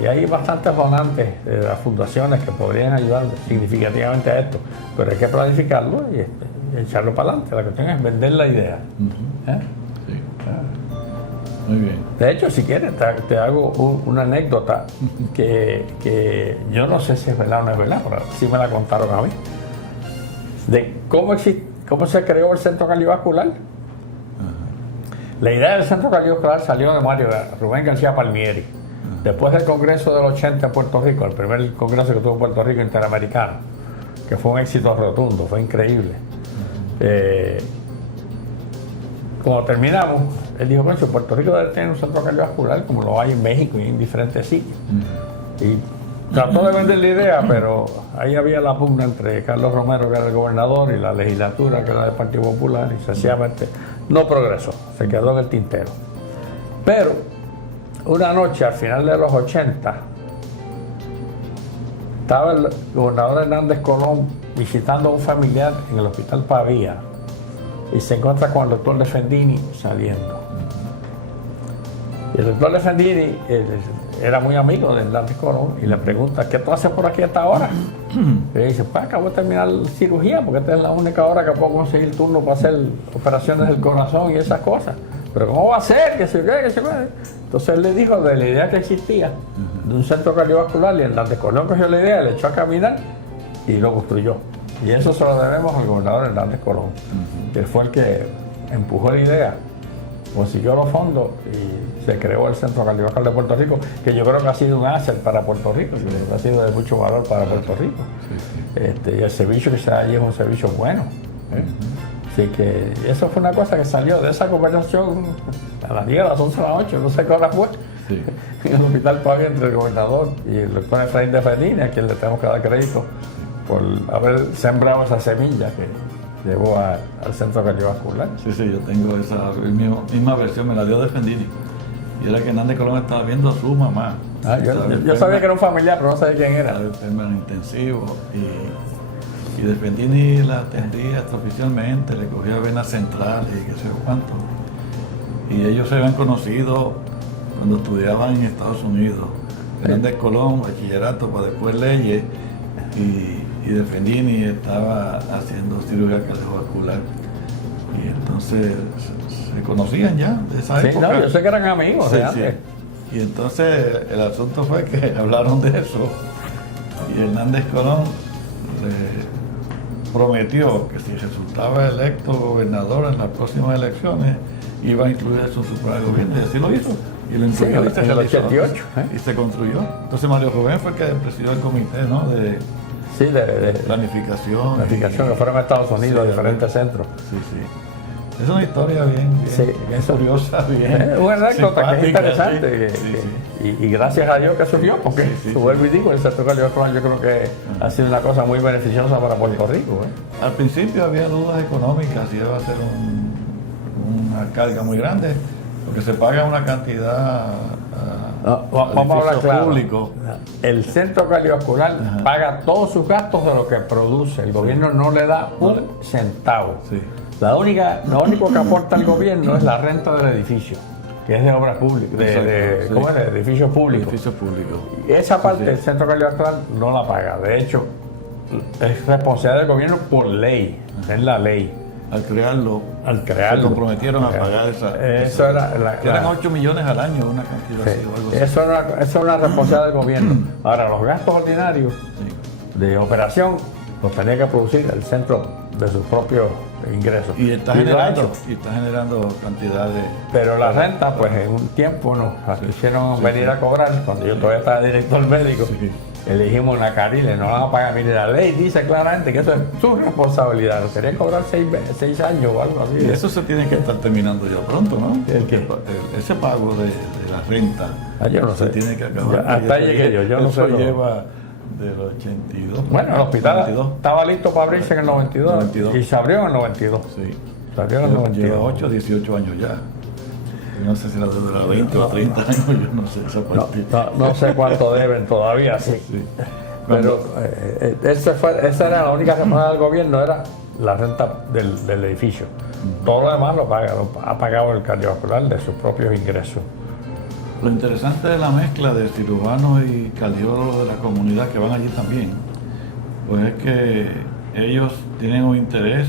Y hay bastantes donantes de las fundaciones que podrían ayudar significativamente a esto, pero hay que planificarlo y echarlo para adelante. La cuestión es vender la idea. ¿Eh? Sí. Muy bien. De hecho, si quieres, te hago una anécdota que yo no sé si es verdad o no es verdad, pero sí me la contaron a mí. De cómo se creó el Centro Cardiovascular. La idea del Centro Cardiovascular salió de Rubén García Palmieri. Después del Congreso del 80 en Puerto Rico, el primer congreso que tuvo Puerto Rico interamericano, que fue un éxito rotundo, fue increíble. Cuando terminamos, él dijo, bueno, Puerto Rico debe tener un centro cardiovascular como lo hay en México y en diferentes sitios. Y trató de vender la idea, pero ahí había la pugna entre Carlos Romero, que era el gobernador, y la legislatura, que era del Partido Popular, y sencillamente no progresó, se quedó en el tintero. Pero una noche, al final de los 80, estaba el gobernador Hernández Colón visitando a un familiar en el Hospital Pavía y se encuentra con el doctor Defendini saliendo. Y el doctor Defendini era muy amigo de Hernández Colón y le pregunta, ¿qué tú haces por aquí a esta hora? Y le dice, pues acabo de terminar la cirugía porque esta es la única hora que puedo conseguir turno para hacer operaciones del corazón y esas cosas. Pero ¿cómo va a ser? ¿Qué se qué? Entonces él le dijo de la idea que existía de un centro cardiovascular y Hernández Colón cogió la idea, le echó a caminar y lo construyó. Y eso se lo debemos al gobernador Hernández Colón, que fue el que empujó la idea, consiguió los fondos y se creó el Centro Cardiovascular de Puerto Rico, que yo creo que ha sido un asset para Puerto Rico, que ha sido de mucho valor para Puerto Rico. Y el servicio que se da allí es un servicio bueno. Así que eso fue una cosa que salió de esa conversación a las 10, a las 11 de la noche, no sé qué hora fue, en el Hospital Pavía entre el gobernador y el doctor Efraín Defendini, a quien le tenemos que dar crédito por haber sembrado esa semilla que llevó al Centro Cardiovascular. Sí, yo tengo esa misma versión, me la dio Defendini. Y era que Hernández Colón estaba viendo a su mamá. Yo sabía que era un familiar, pero no sabía quién era. Estaba enferma en intensivo y Defendini la atendía extraoficialmente, le cogía venas centrales y qué sé yo cuánto. Y ellos se habían conocido cuando estudiaban en Estados Unidos. Hernández Colón, bachillerato, para después leyes, y Defendini estaba haciendo cirugía cardiovascular. Y entonces se conocían ya de esa época. No, yo sé que eran amigos de antes. Y entonces el asunto fue que hablaron de eso y Hernández Colón le prometió que si resultaba electo gobernador en las próximas elecciones iba a incluir eso en su plan de gobierno, y así lo hizo. Y lo incluyó, en el 88. Y se construyó. Entonces Mario Rubén fue el que presidió el comité, ¿no? de planificación. Planificación, que fueron a Estados Unidos, a diferentes centros. Es una historia bien curiosa, bien una anécdota que es interesante. Sí. Y gracias a Dios que surgió, porque vuelvo y digo, el sector cardiovascular yo creo que ha sido una cosa muy beneficiosa para Puerto Rico. Al principio había dudas económicas, si iba a ser una carga muy grande, porque se paga una cantidad vamos a hablar claro. Público. El centro cardiovascular paga todos sus gastos de lo que produce. El gobierno no le da un centavo. Lo único que aporta el gobierno es la renta del edificio, que es de obras públicas, ¿cómo es? De edificios públicos. Y esa parte el centro cardiovascular no la paga. De hecho, es responsabilidad del gobierno por ley, es la ley. Al crearlo, se comprometieron a pagar eso eran 8 millones al año, una cantidad así o algo así. Eso es una responsabilidad del gobierno. Ahora, los gastos ordinarios de operación los tenía que producir el centro de sus propios ingresos. Y está generando cantidades. Pero la renta, pues en un tiempo nos hicieron venir a cobrar, cuando yo todavía estaba director médico. Elegimos una Cariles, no van a pagar. Mire, la ley dice claramente que eso es su responsabilidad. Nos querían cobrar 6 años o algo así. Y eso se tiene que estar terminando ya pronto, ¿no? ¿El qué? Ese pago de la renta. Yo no sé. Se tiene que acabar. Hasta ahí llegué yo no sé. Eso lleva del 82. Bueno, el hospital estaba listo para abrirse en el 92. Y se abrió en el 92. Sí. Se abrió en el 92. Lleva 8 o 18 años ya. No sé si la deuda era 20 o 30 años, yo no sé esa parte. No sé cuánto deben todavía, sí. Pero esa era la única responsabilidad del gobierno, era la renta del edificio. Todo lo demás lo ha pagado el cardiovascular de sus propios ingresos. Lo interesante de la mezcla de cirujanos y cardiólogos de la comunidad que van allí también, pues es que ellos tienen un interés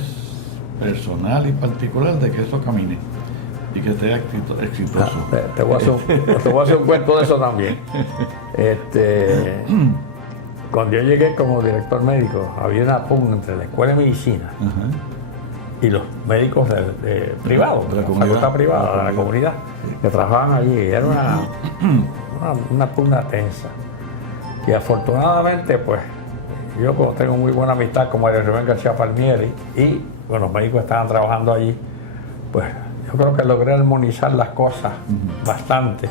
personal y particular de que eso camine y que sea exitoso. Te voy a hacer un cuento de eso también. Cuando yo llegué como director médico, había una pugna entre la escuela de medicina y los médicos privados, de la facultad privada, de la comunidad, que trabajaban allí. Era una pugna tensa. Y afortunadamente, pues, yo como tengo muy buena amistad con Mario Rubén García Palmieri y los médicos estaban trabajando allí, pues yo creo que logré armonizar las cosas bastante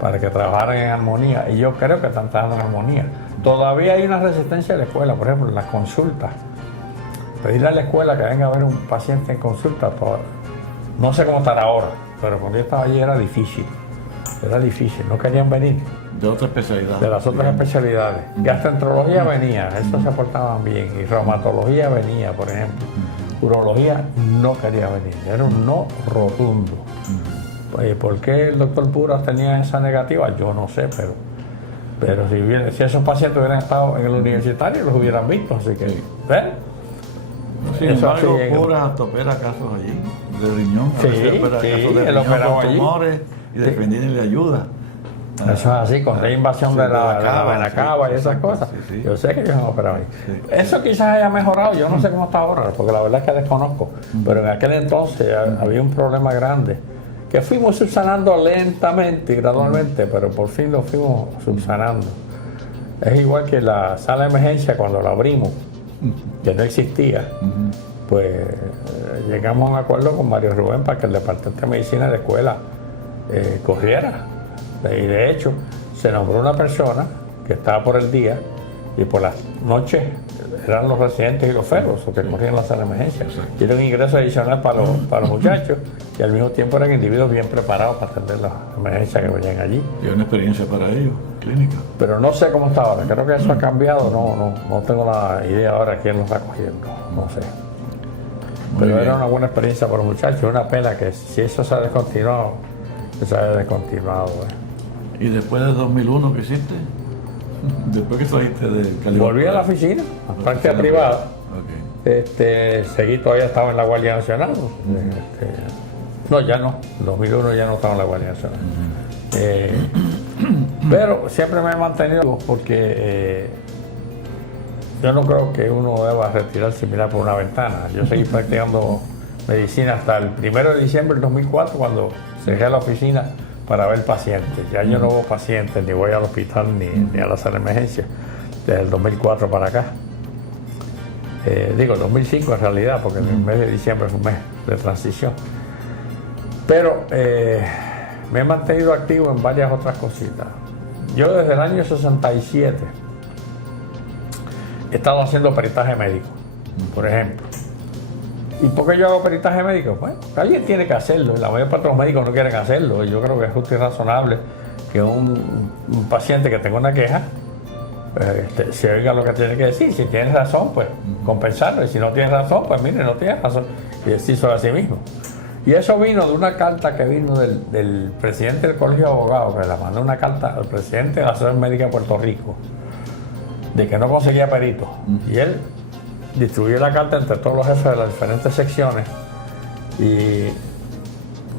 para que trabajaran en armonía, y yo creo que están trabajando en armonía. Todavía hay una resistencia de la escuela, por ejemplo, en las consultas. Pedirle a la escuela que venga a ver un paciente en consulta, no sé cómo estará ahora, pero cuando yo estaba allí era difícil, no querían venir. De otras especialidades. De las otras especialidades. Gastroenterología venía, eso se portaban bien, y reumatología venía, por ejemplo. Urología no quería venir, era un no rotundo. ¿Por qué el doctor Puras tenía esa negativa? Yo no sé, pero si esos pacientes hubieran estado en el universitario, los hubieran visto, así que, ¿ves? Sin embargo, Puras opera casos allí, de riñón, opera casos de riñón con tumores y de pendiente ayuda. Eso es así, con la invasión de la cava y esas cosas. Yo sé que ellos han operado ahí. Eso quizás haya mejorado, yo no sé cómo está ahora, porque la verdad es que desconozco. Pero en aquel entonces había un problema grande, que fuimos subsanando lentamente y gradualmente, pero por fin lo fuimos subsanando. Es igual que la sala de emergencia cuando la abrimos, que no existía, pues llegamos a un acuerdo con Mario Rubén para que el Departamento de Medicina de la escuela corriera. Y de hecho, se nombró una persona que estaba por el día y por las noches eran los residentes y los ferros los que corrían la sala de emergencia. Y era un ingreso adicional para los muchachos, y al mismo tiempo eran individuos bien preparados para atender las emergencias que venían allí. Y una experiencia para ellos, clínica. Pero no sé cómo está ahora, creo que eso ha cambiado, no tengo la idea ahora quién lo está cogiendo, no sé. Pero era una buena experiencia para los muchachos, una pena que si eso se ha descontinuado, se haya descontinuado. ¿Y después del 2001 qué hiciste? Después que saliste del California. Volví a la oficina, a práctica privada. Seguí, todavía estaba en la Guardia Nacional. No, ya no. En 2001 ya no estaba en la Guardia Nacional. Pero siempre me he mantenido porque yo no creo que uno deba retirarse y mirar por una ventana. Yo seguí practicando medicina hasta el 1 de diciembre del 2004, cuando cerré la oficina para ver pacientes. Ya yo no veo pacientes, ni voy al hospital, ni a la sala de emergencia, desde el 2004 para acá. Digo, 2005 en realidad, porque el mes de diciembre fue un mes de transición. Pero me he mantenido activo en varias otras cositas. Yo desde el año 67 he estado haciendo peritaje médico, por ejemplo. ¿Y por qué yo hago peritaje médico? Bueno, alguien tiene que hacerlo, y la mayor parte de los médicos no quieren hacerlo, y yo creo que es justo y razonable que un paciente que tenga una queja se oiga lo que tiene que decir. Si tiene razón, pues compensarlo, y si no tiene razón, pues mire, no tiene razón, y decírselo a sí mismo. Y eso vino de una carta que vino del presidente del Colegio de Abogados, que le mandó una carta al presidente de la Asociación Médica de Puerto Rico, de que no conseguía peritos, y él distribuyó la carta entre todos los jefes de las diferentes secciones, y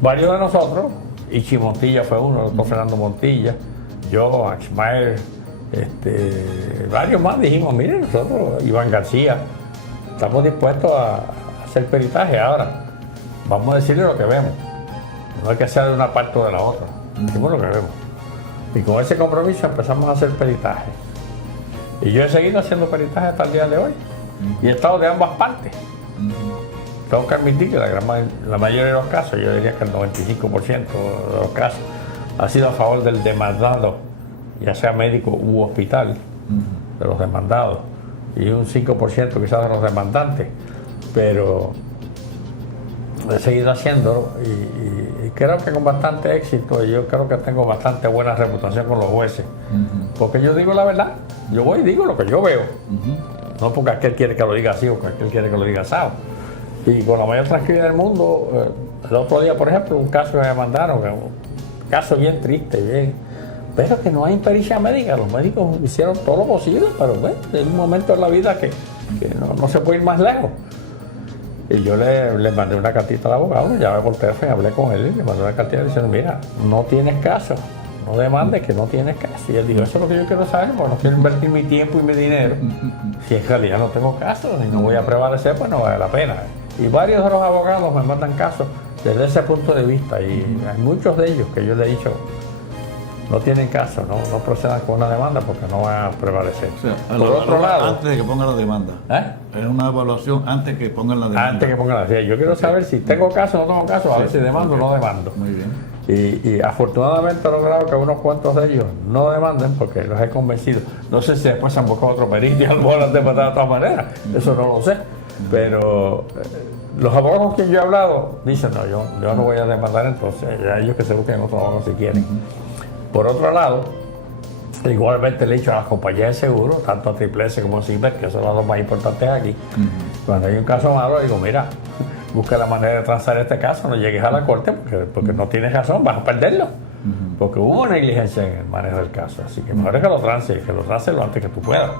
varios de nosotros, Ichi Montilla fue uno, el doctor Fernando Montilla, yo, Axmael, varios más dijimos, miren, nosotros, Iván García, estamos dispuestos a hacer peritaje. Ahora, vamos a decirle lo que vemos, no hay que hacer de una parte o de la otra, decimos lo que vemos. Y con ese compromiso empezamos a hacer peritaje. Y yo he seguido haciendo peritaje hasta el día de hoy. Y he estado de ambas partes. Tengo que admitir que la mayoría de los casos, yo diría que el 95% de los casos, ha sido a favor del demandado, ya sea médico u hospital, de los demandados, y un 5% quizás de los demandantes. Pero he seguido haciéndolo y creo que con bastante éxito, y yo creo que tengo bastante buena reputación con los jueces, porque yo digo la verdad, yo voy y digo lo que yo veo, no porque aquel quiere que lo diga así o porque aquel quiere que lo diga asado. Y con la mayor tranquilidad del mundo, el otro día, por ejemplo, un caso que me mandaron, un caso bien triste, bien, pero que no hay impericia médica, los médicos hicieron todo lo posible, pero bueno, hay un momento en la vida que no se puede ir más lejos. Y yo le mandé una cartita al abogado, llamé por teléfono y hablé con él y le mandé una cartita diciendo, mira, no tienes caso, no demandes que no tienes caso. Y él dijo, eso es lo que yo quiero saber, porque no quiero invertir mi tiempo y mi dinero. Si en realidad no tengo caso y no voy a prevalecer, pues no vale la pena. Y varios de los abogados me mandan casos desde ese punto de vista, y hay muchos de ellos que yo le he dicho, no tienen caso, no procedan con una demanda porque no van a prevalecer. O sea, por otro lado, antes de que pongan la demanda. Es una evaluación antes que pongan la demanda. Antes que pongan la demanda. Yo quiero saber si tengo caso o no tengo caso, a ver si demando o no demando. Muy bien. Y afortunadamente he logrado que unos cuantos de ellos no demanden porque los he convencido. No sé si después se han buscado otro perito y a lo mejor han demandado de todas maneras, eso no lo sé. Pero los abogados con quien yo he hablado dicen, no, yo no voy a demandar, entonces a ellos que se busquen otro abogado si quieren. Por otro lado, igualmente le he dicho a las compañías de seguro, tanto a Triple S como a Ciber, que son las dos más importantes aquí, cuando hay un caso malo, digo, mira, busca la manera de transar este caso, no llegues a la corte porque no tienes razón, vas a perderlo. Porque hubo negligencia en el manejo del caso, así que mejor es que lo transe lo antes que tú puedas.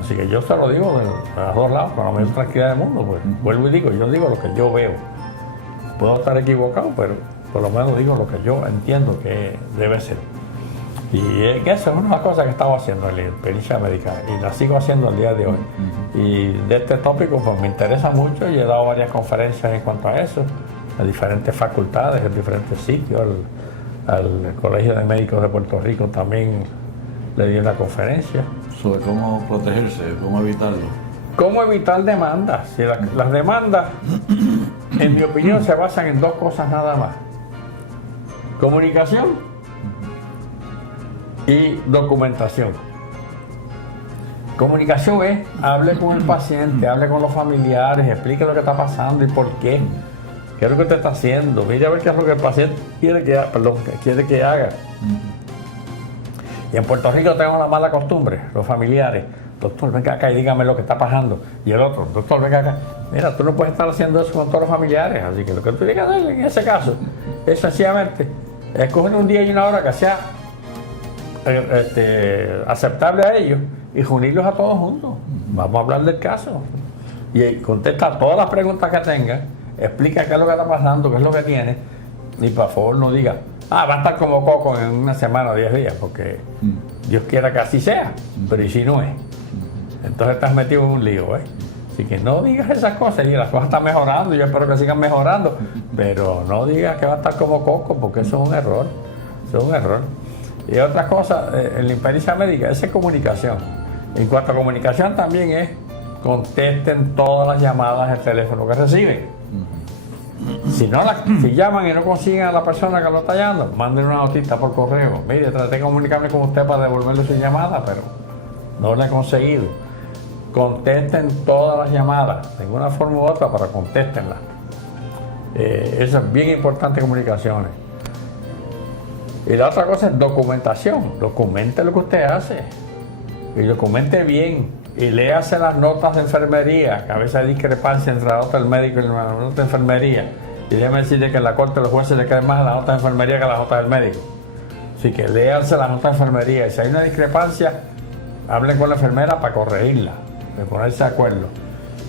Así que yo se lo digo de los dos lados, con la mayor tranquilidad del mundo, pues vuelvo y digo, yo digo lo que yo veo. Puedo estar equivocado, pero por lo menos digo lo que yo entiendo que debe ser. Y eso es una cosa que estaba haciendo en la pericia médica y la sigo haciendo al día de hoy. Y de este tópico pues me interesa mucho y he dado varias conferencias en cuanto a eso, a diferentes facultades, en diferentes sitios, al Colegio de Médicos de Puerto Rico también le di una conferencia. Sobre cómo protegerse, cómo evitarlo. ¿Cómo evitar demandas? Si las demandas, en mi opinión, se basan en dos cosas nada más. Comunicación y documentación. Comunicación es, hable con el paciente, hable con los familiares, explique lo que está pasando y por qué. ¿Qué es lo que usted está haciendo? Mire a ver qué es lo que el paciente quiere que haga. Y en Puerto Rico tenemos la mala costumbre, los familiares. Doctor, venga acá y dígame lo que está pasando. Y el otro, doctor, venga acá. Mira, tú no puedes estar haciendo eso con todos los familiares. Así que lo que tú tienes que hacer en ese caso es sencillamente escoger un día y una hora que sea aceptable a ellos y reunirlos a todos juntos. Vamos a hablar del caso. Y contesta todas las preguntas que tengan, explica qué es lo que está pasando, qué es lo que tiene. Y por favor no diga, va a estar como Coco en una semana o 10 días, porque Dios quiera que así sea, pero ¿y si no es? Entonces estás metido en un lío, Así que no digas esas cosas, y las cosas están mejorando, yo espero que sigan mejorando, pero no digas que va a estar como Coco, porque eso es un error, Y otra cosa, en la impericia médica, esa es comunicación. En cuanto a comunicación también es, contesten todas las llamadas del teléfono que reciben. Si llaman y no consiguen a la persona que lo está llamando, manden una notita por correo. Mire, traté de comunicarme con usted para devolverle su llamada, pero no la he conseguido. Contesten todas las llamadas, de una forma u otra, para contéstenlas. Eso es bien importante, comunicaciones. Y la otra cosa es documentación. Documente lo que usted hace. Y documente bien. Y léase las notas de enfermería, que a veces hay discrepancia entre la nota del médico y la nota de enfermería. Y déjeme decirle que en la corte los jueces le creen más la nota de enfermería que la nota del médico. Así que léanse la nota de enfermería. Y si hay una discrepancia, hablen con la enfermera para corregirla, de ponerse de acuerdo.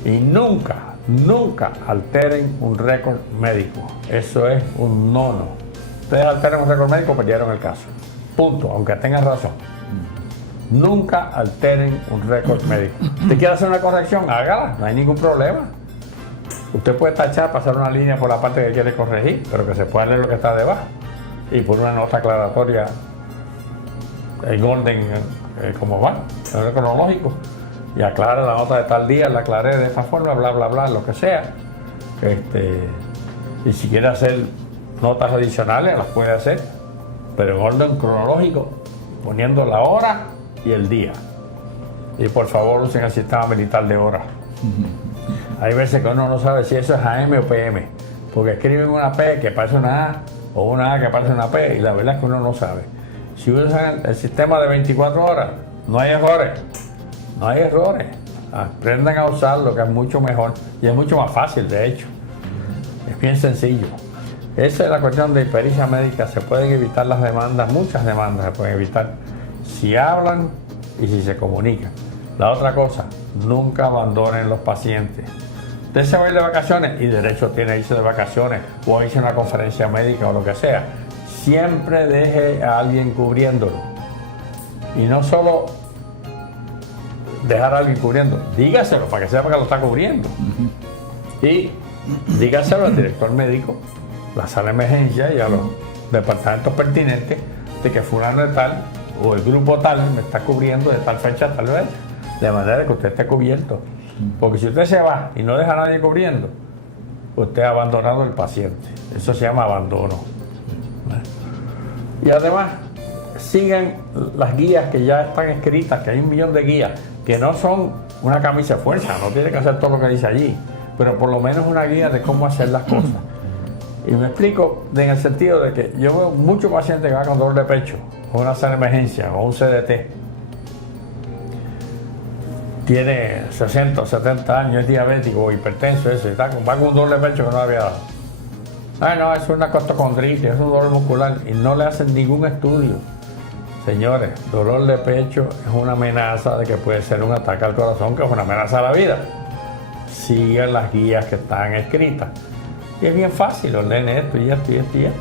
Y nunca alteren un récord médico. Eso es un no. Ustedes alteran un récord médico, perdieron el caso. Punto, aunque tengan razón. Nunca alteren un récord médico. ¿Usted quiere hacer una corrección? Hágala, no hay ningún problema. Usted puede tachar, pasar una línea por la parte que quiere corregir, pero que se pueda leer lo que está debajo. Y por una nota aclaratoria en orden, como va, en orden cronológico. Y aclara la nota de tal día, la aclaré de esta forma, bla, bla, bla, lo que sea. Y si quiere hacer notas adicionales, las puede hacer, pero en orden cronológico, poniendo la hora y el día. Y por favor usen el sistema militar de horas. Hay veces que uno no sabe si eso es AM o PM. porque escriben una P que parece una A o una A que parece una P y la verdad es que uno no sabe. Si usan el sistema de 24 horas, no hay errores, no hay errores. Aprendan a usarlo, que es mucho mejor y es mucho más fácil, de hecho. Es bien sencillo. Esa es la cuestión de pericia médica. Se pueden evitar las demandas, muchas demandas se pueden evitar si hablan y si se comunican. La otra cosa, nunca abandonen los pacientes. Usted se va a ir de vacaciones y derecho tiene a irse de vacaciones o a irse a una conferencia médica o lo que sea. Siempre deje a alguien cubriéndolo. Y no solo dejar a alguien cubriendo, dígaselo para que sepa que lo está cubriendo. Y dígaselo al director médico, la sala de emergencia y a los departamentos pertinentes de que fulano de tal o el grupo tal me está cubriendo de tal fecha a tal vez, de manera que usted esté cubierto. Porque si usted se va y no deja a nadie cubriendo, usted ha abandonado al paciente. Eso se llama abandono. Y además, sigan las guías que ya están escritas, que hay 1 millón de guías, que no son una camisa de fuerza, no tiene que hacer todo lo que dice allí, pero por lo menos una guía de cómo hacer las cosas. Y me explico en el sentido de que yo veo muchos pacientes que van con dolor de pecho, o una sala de emergencia, o un CDT. Tiene 60 o 70 años, es diabético o hipertenso, eso, y va con un dolor de pecho que no había dado. Ay, no, es una costocondritis, es un dolor muscular, y no le hacen ningún estudio. Señores, dolor de pecho es una amenaza de que puede ser un ataque al corazón, que es una amenaza a la vida. Sigan las guías que están escritas. Y es bien fácil, ordene esto y esto y esto y esto.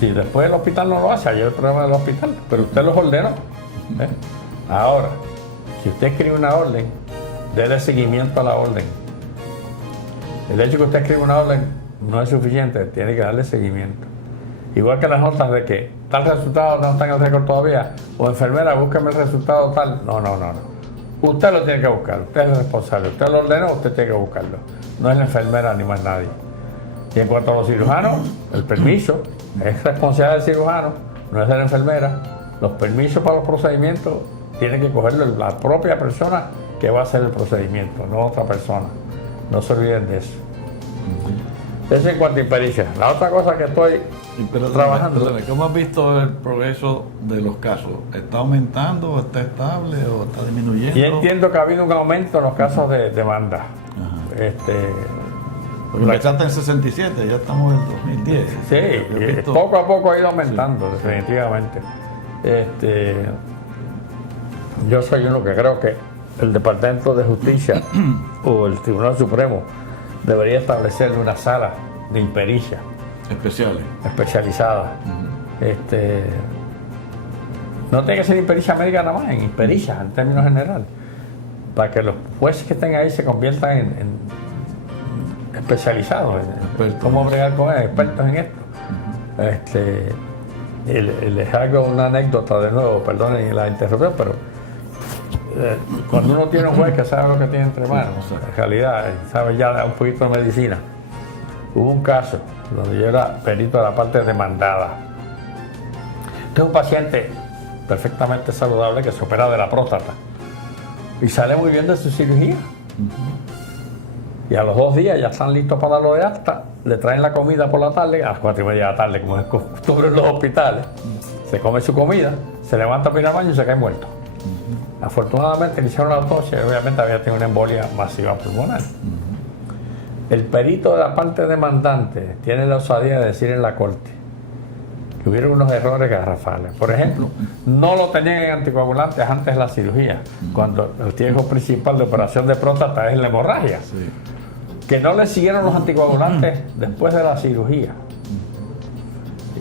Si después el hospital no lo hace, hay el problema del hospital, pero usted los ordenó. Ahora, si usted escribe una orden, déle seguimiento a la orden. El hecho de que usted escriba una orden no es suficiente, tiene que darle seguimiento. Igual que las notas de que tal resultado no está en el récord todavía, o enfermera, búsqueme el resultado tal. No. Usted lo tiene que buscar, usted es el responsable. Usted lo ordenó, usted tiene que buscarlo. No es la enfermera ni más nadie. Y en cuanto a los cirujanos, el permiso es responsabilidad del cirujano, no es de la enfermera. Los permisos para los procedimientos tiene que cogerlo la propia persona que va a hacer el procedimiento, no otra persona. No se olviden de eso. Eso en cuanto a impericia. La otra cosa que estoy trabajando. ¿Cómo has visto el progreso de los casos? ¿Está aumentando, o está estable o está disminuyendo? Y entiendo que ha habido un aumento en los casos de demanda. Porque empezaste en 67, ya estamos en 2010. Sí, poco a poco ha ido aumentando, sí, definitivamente. Yo soy uno que creo que el Departamento de Justicia o el Tribunal Supremo debería establecer una sala de impericia especializada. No tiene que ser impericia médica nada más, en impericia en términos generales, para que los jueces que estén ahí se conviertan en especializados en cómo bregar con él, expertos en esto. Les hago una anécdota de nuevo, perdonen la interrupción, pero cuando uno tiene un juez que sabe lo que tiene entre manos, en realidad sabe ya un poquito de medicina. Hubo un caso donde yo era perito de la parte demandada. Este es un paciente perfectamente saludable que se opera de la próstata y sale muy bien de su cirugía. Y a los 2 días ya están listos para darlo de alta, le traen la comida por la tarde, a las 4:30 de la tarde, como es costumbre en los hospitales. Se come su comida, se levanta para ir al baño y se cae muerto. Afortunadamente le hicieron la autopsia y obviamente había tenido una embolia masiva pulmonar. El perito de la parte demandante tiene la osadía de decir en la corte que hubieron unos errores garrafales. Por ejemplo, no lo tenían en anticoagulantes antes de la cirugía, cuando el riesgo principal de operación de próstata es la hemorragia. Que no le siguieron los anticoagulantes después de la cirugía.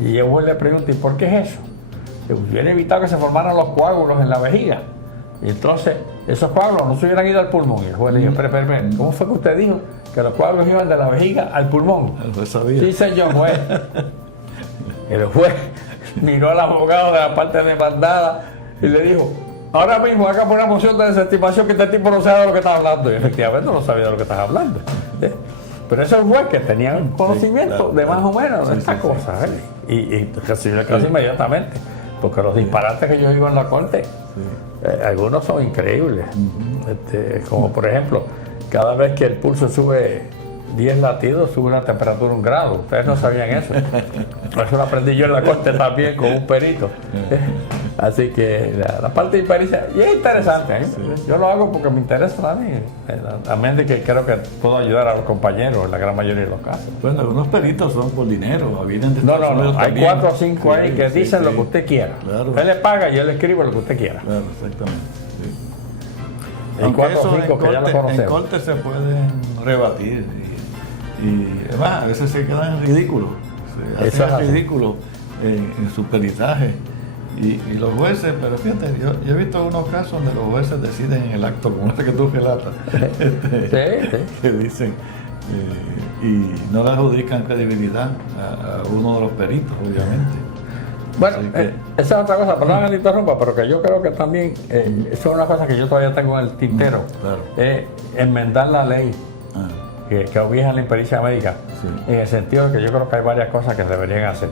Y yo le pregunto, ¿y por qué es eso? Que hubiera evitado que se formaran los coágulos en la vejiga. Y entonces, esos coágulos no se hubieran ido al pulmón. Y el juez le dijo, espera, ¿cómo fue que usted dijo que los coágulos iban de la vejiga al pulmón? Sí, señor juez. El juez miró al abogado de la parte demandada y le dijo, ahora mismo haga una moción de desestimación que este tipo no sabe de lo que está hablando. Y efectivamente no sabía de lo que estás hablando. Pero ese es un juez que tenía un conocimiento de más o menos de estas cosas. Y recibió casi inmediatamente. Porque los disparates que yo digo en la corte, algunos son increíbles. Como por ejemplo, cada vez que el pulso sube 10 latidos sube la temperatura 1 grado. Ustedes no sabían eso. Por eso lo aprendí yo en la corte también con un perito. Así que la parte de impericia, y es interesante, ¿eh? Sí. Yo lo hago porque me interesa también. También de que creo que puedo ayudar a los compañeros en la gran mayoría de los casos. Bueno, algunos peritos son por dinero, vienen de No, Estados Unidos hay también. 4 o 5 ahí que dicen lo que usted quiera. Claro. Él le paga y él le escribe lo que usted quiera. Claro, exactamente. Sí. Hay 4 o 5 que ya lo conocemos. En corte se pueden rebatir y además a veces se quedan ridículos. Se hacen ridículos en su peritaje. Y los jueces, pero fíjate, yo he visto unos casos donde los jueces deciden en el acto, como este que tú relatas, que dicen, y no le adjudican credibilidad a uno de los peritos, obviamente. Bueno, esa es otra cosa, perdón que te interrumpa, pero que yo creo que también, eso es una cosa que yo todavía tengo en el tintero, claro. Enmendar la ley que oblige la impericia médica, en el sentido de que yo creo que hay varias cosas que deberían hacer,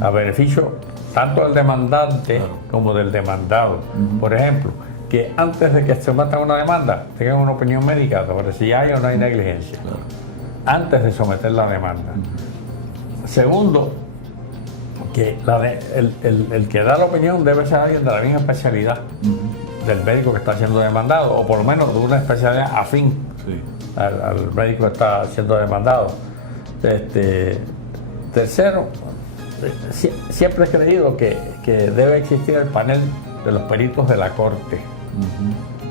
a beneficio tanto del demandante como del demandado. Por ejemplo, que antes de que se someta una demanda, tengan una opinión médica sobre si hay o no hay negligencia, antes de someter la demanda. Segundo, que el que da la opinión debe ser alguien de la misma especialidad del médico que está siendo demandado, o por lo menos de una especialidad afín al médico que está siendo demandado. Tercero, siempre he creído que debe existir el panel de los peritos de la corte,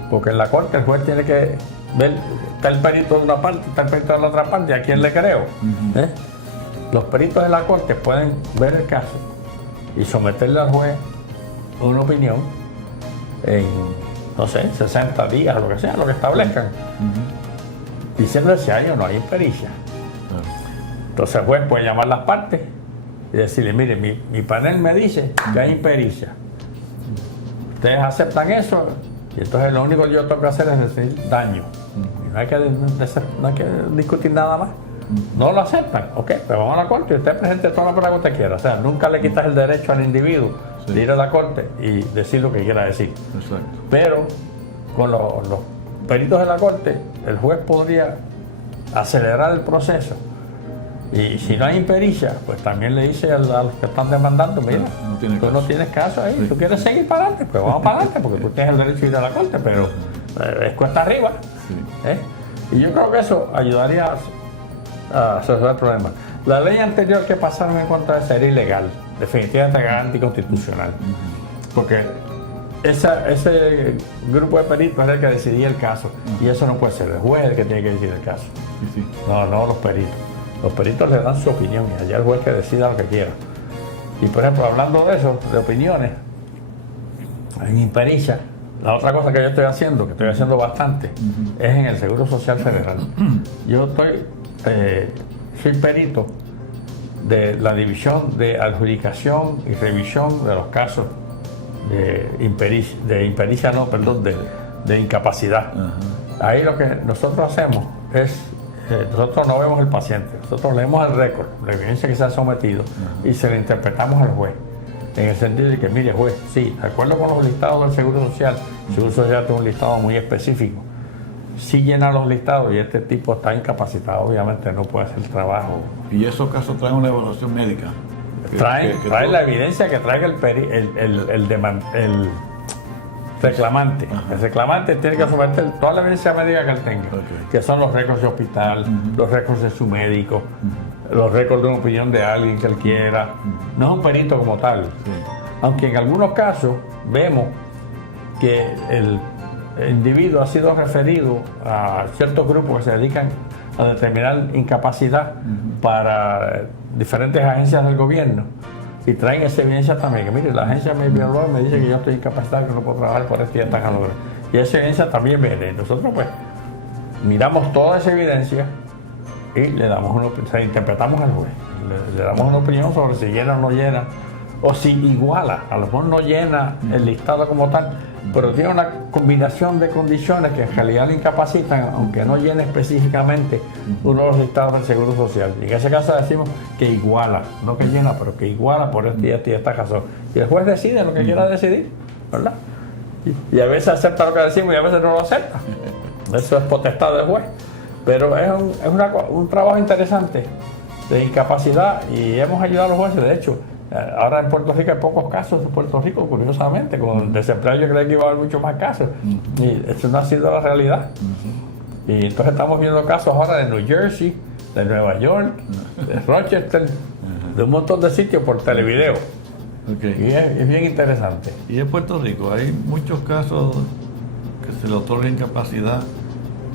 porque en la corte el juez tiene que ver, está el perito de una parte, está el perito de la otra parte, ¿a quién le creo? Los peritos de la corte pueden ver el caso y someterle al juez una opinión en, no sé, 60 días, lo que sea, lo que establezcan, diciéndole si hay o no hay impericia. Entonces el juez puede llamar las partes y decirle, mire, mi panel me dice que hay impericia. Ustedes aceptan eso, y entonces lo único que yo tengo que hacer es decir daño. No hay que discutir nada más. No lo aceptan, ok, pero vamos a la corte y usted presente toda la prueba que usted quiera. O sea, nunca le quitas el derecho al individuo de ir a la corte y decir lo que quiera decir. Exacto. Pero con los peritos de la corte, el juez podría acelerar el proceso. Y si no hay impericia, pues también le dice a los que están demandando, mira, tú no tienes caso ahí, tú quieres seguir para adelante, pues vamos para adelante, porque tú tienes el derecho de ir a la corte, pero es cuesta arriba. Y yo creo que eso ayudaría a resolver el problema. La ley anterior que pasaron en contra de esa era ilegal, definitivamente era anticonstitucional, porque ese grupo de peritos era el que decidía el caso, y eso no puede ser, el juez es el que tiene que decidir el caso. No los peritos. Los peritos le dan su opinión y allá el juez que decida lo que quiera. Y por ejemplo, hablando de eso, de opiniones, en impericia, la otra cosa que yo estoy haciendo bastante, es en el Seguro Social Federal. Yo soy perito de la división de adjudicación y revisión de los casos de incapacidad. Ahí lo que nosotros hacemos es, nosotros no vemos el paciente, nosotros leemos el récord, la evidencia que se ha sometido y se la interpretamos al juez. En el sentido de que, mire juez, sí, de acuerdo con los listados del Seguro Social, el Seguro Social tiene un listado muy específico. Sí llena los listados y este tipo está incapacitado, obviamente no puede hacer el trabajo. ¿Y esos casos traen una evaluación médica? Trae la evidencia que traiga el reclamante. El reclamante tiene que someter toda la evidencia médica que él tenga, que son los récords de hospital, los récords de su médico, los récords de una opinión de alguien que él quiera. No es un perito como tal. Aunque en algunos casos vemos que el individuo ha sido referido a ciertos grupos que se dedican a determinar incapacidad para diferentes agencias del gobierno y traen esa evidencia también, que mire, la agencia me evaluó y me dice que yo estoy incapacitado, que no puedo trabajar por este y esta calor. Y esa evidencia también viene. Nosotros pues miramos toda esa evidencia y le damos interpretamos al juez, le damos una opinión sobre si llena o no llena, o si iguala, a lo mejor no llena el listado como tal, pero tiene una combinación de condiciones que en realidad le incapacitan, aunque no llene específicamente uno de los listados del Seguro Social. Y en ese caso decimos que iguala, no que llena, pero que iguala por este y esta razón. Y el juez decide lo que quiera decidir, ¿verdad? Y a veces acepta lo que decimos y a veces no lo acepta. Eso es potestad del juez. Pero es un trabajo interesante de incapacidad y hemos ayudado a los jueces. De hecho, ahora en Puerto Rico hay pocos casos de Puerto Rico, curiosamente. Con el desempleo yo creo que iba a haber muchos más casos. Y eso no ha sido la realidad. Y entonces estamos viendo casos ahora de New Jersey, de Nueva York, de Rochester, de un montón de sitios por televideo. Okay. Y es bien interesante. Y en Puerto Rico hay muchos casos que se le otorga incapacidad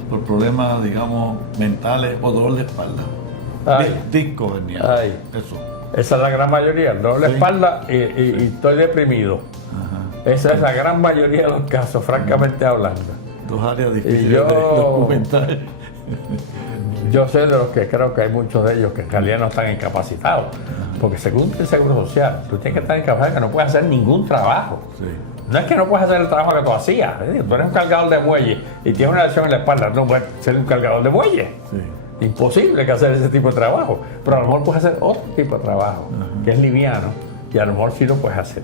por problemas, digamos, mentales o dolor de espalda. Disco herniano. Eso. Esa es la gran mayoría, dolor de espalda y estoy deprimido. Ajá. Esa es la gran mayoría de los casos, francamente hablando. Dos áreas difíciles de documentar. Yo sé de los que creo que hay muchos de ellos que en realidad no están incapacitados, porque según el Seguro Social, tú tienes que estar incapacitado, que no puedes hacer ningún trabajo. Sí. No es que no puedes hacer el trabajo que tú hacías. Tú eres un cargador de muelle y tienes una lesión en la espalda, no puedes ser un cargador de muelle. Sí. Imposible que hacer ese tipo de trabajo. Pero a lo mejor puedes hacer otro tipo de trabajo, que es liviano, y a lo mejor sí lo puedes hacer.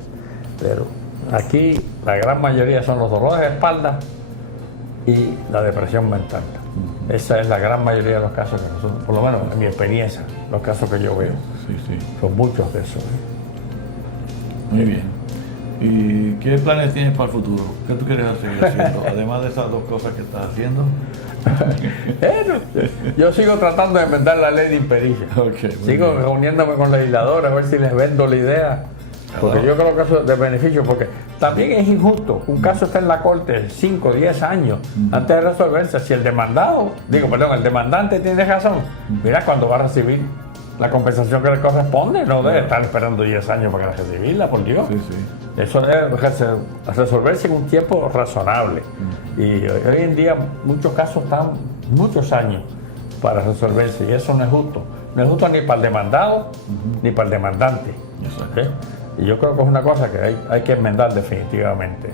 Pero aquí la gran mayoría son los dolores de espalda y la depresión mental. Esa es la gran mayoría de los casos que nosotros, por lo menos en mi experiencia, los casos que yo veo. Sí. Son muchos de esos. Muy bien. ¿Y qué planes tienes para el futuro? ¿Qué tú quieres seguir haciendo? Además de esas dos cosas que estás haciendo. Yo sigo tratando de enmendar la ley de impericia. Sigo reuniéndome con legisladores a ver si les vendo la idea. Porque yo creo que eso es de beneficio, porque también es injusto. Un caso está en la corte 5 o 10 años antes de resolverse. Si el demandante tiene razón, mira, cuando va a recibir la compensación que le corresponde, no debe estar esperando 10 años para recibirla, por Dios. Eso debe resolverse en un tiempo razonable. Y hoy en día muchos casos están muchos años para resolverse y eso no es justo. No es justo ni para el demandado ni para el demandante. Y yo creo que es una cosa que hay que enmendar definitivamente.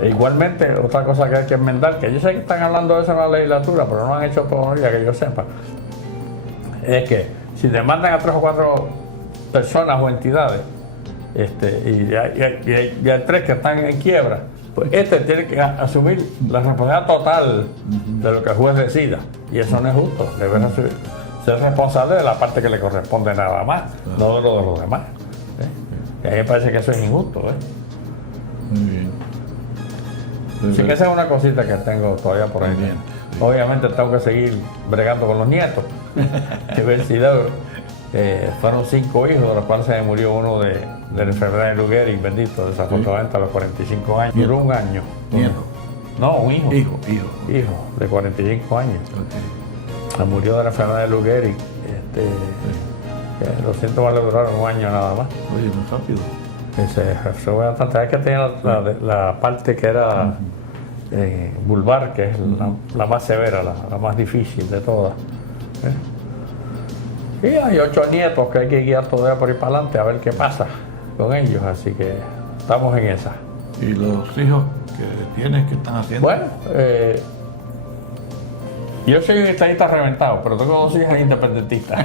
E igualmente, otra cosa que hay que enmendar, que yo sé que están hablando de eso en la legislatura, pero no han hecho todavía que yo sepa, es que si demandan a 3 o 4 personas o entidades, y hay 3 que están en quiebra, pues tiene que asumir la responsabilidad total de lo que el juez decida. Y eso no es justo. Debe ser responsable de la parte que le corresponde nada más, no de lo de los demás. Y a mí me parece que eso es injusto. Muy bien. Sí, que esa es una cosita que tengo todavía por ahí. Bien. Obviamente tengo que seguir bregando con los nietos. Fueron 5 hijos, de los cuales se me murió uno de la enfermedad de Lou Gehrig, bendito, desafortunadamente a los 45 años. Duró un año. ¿Nieto? No, un hijo. Hijo, de 45 años. Se murió de la enfermedad de Lou Gehrig. Los síntomas le duraron un año nada más. Oye, muy rápido. Se fue bastante. Es que tenía la parte que era vulvar, que es la más severa, la más difícil de todas. Y hay 8 nietos que hay que guiar todavía por ir para adelante a ver qué pasa con ellos. Así que estamos en esa. ¿Y los hijos que tienes, qué están haciendo? Bueno, yo soy un estadista reventado, pero tengo 2 hijas independentistas.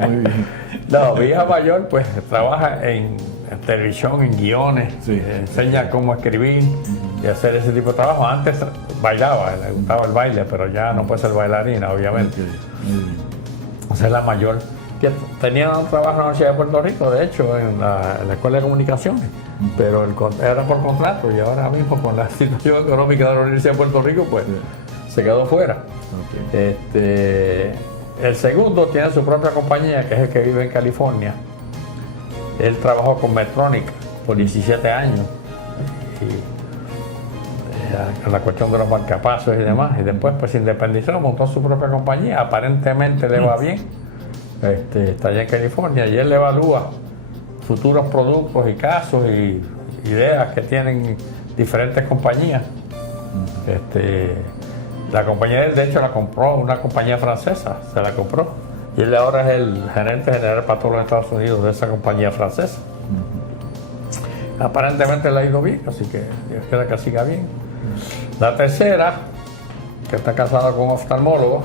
Muy bien. No, mi hija mayor pues trabaja en televisión, en guiones, enseña cómo escribir y hacer ese tipo de trabajo. Antes bailaba, le gustaba el baile, pero ya no puede ser bailarina, obviamente. Esa es la mayor. Que tenía un trabajo en la Universidad de Puerto Rico, de hecho, en la Escuela de Comunicaciones, pero era por contrato y ahora mismo con la situación económica de la Universidad de Puerto Rico, pues se quedó fuera. El segundo tiene su propia compañía, que es el que vive en California. Él trabajó con Medtronic por 17 años. En la cuestión de los marcapasos y demás. Y después pues se independizó, montó su propia compañía. Aparentemente le va bien. Está allá en California y él evalúa futuros productos y casos y ideas que tienen diferentes compañías. La compañía de él, de hecho, la compró una compañía francesa, se la compró. Y él ahora es el gerente general para todos los Estados Unidos de esa compañía francesa. Aparentemente le ha ido bien, así que Dios quiera que siga bien. La tercera, que está casada con un oftalmólogo,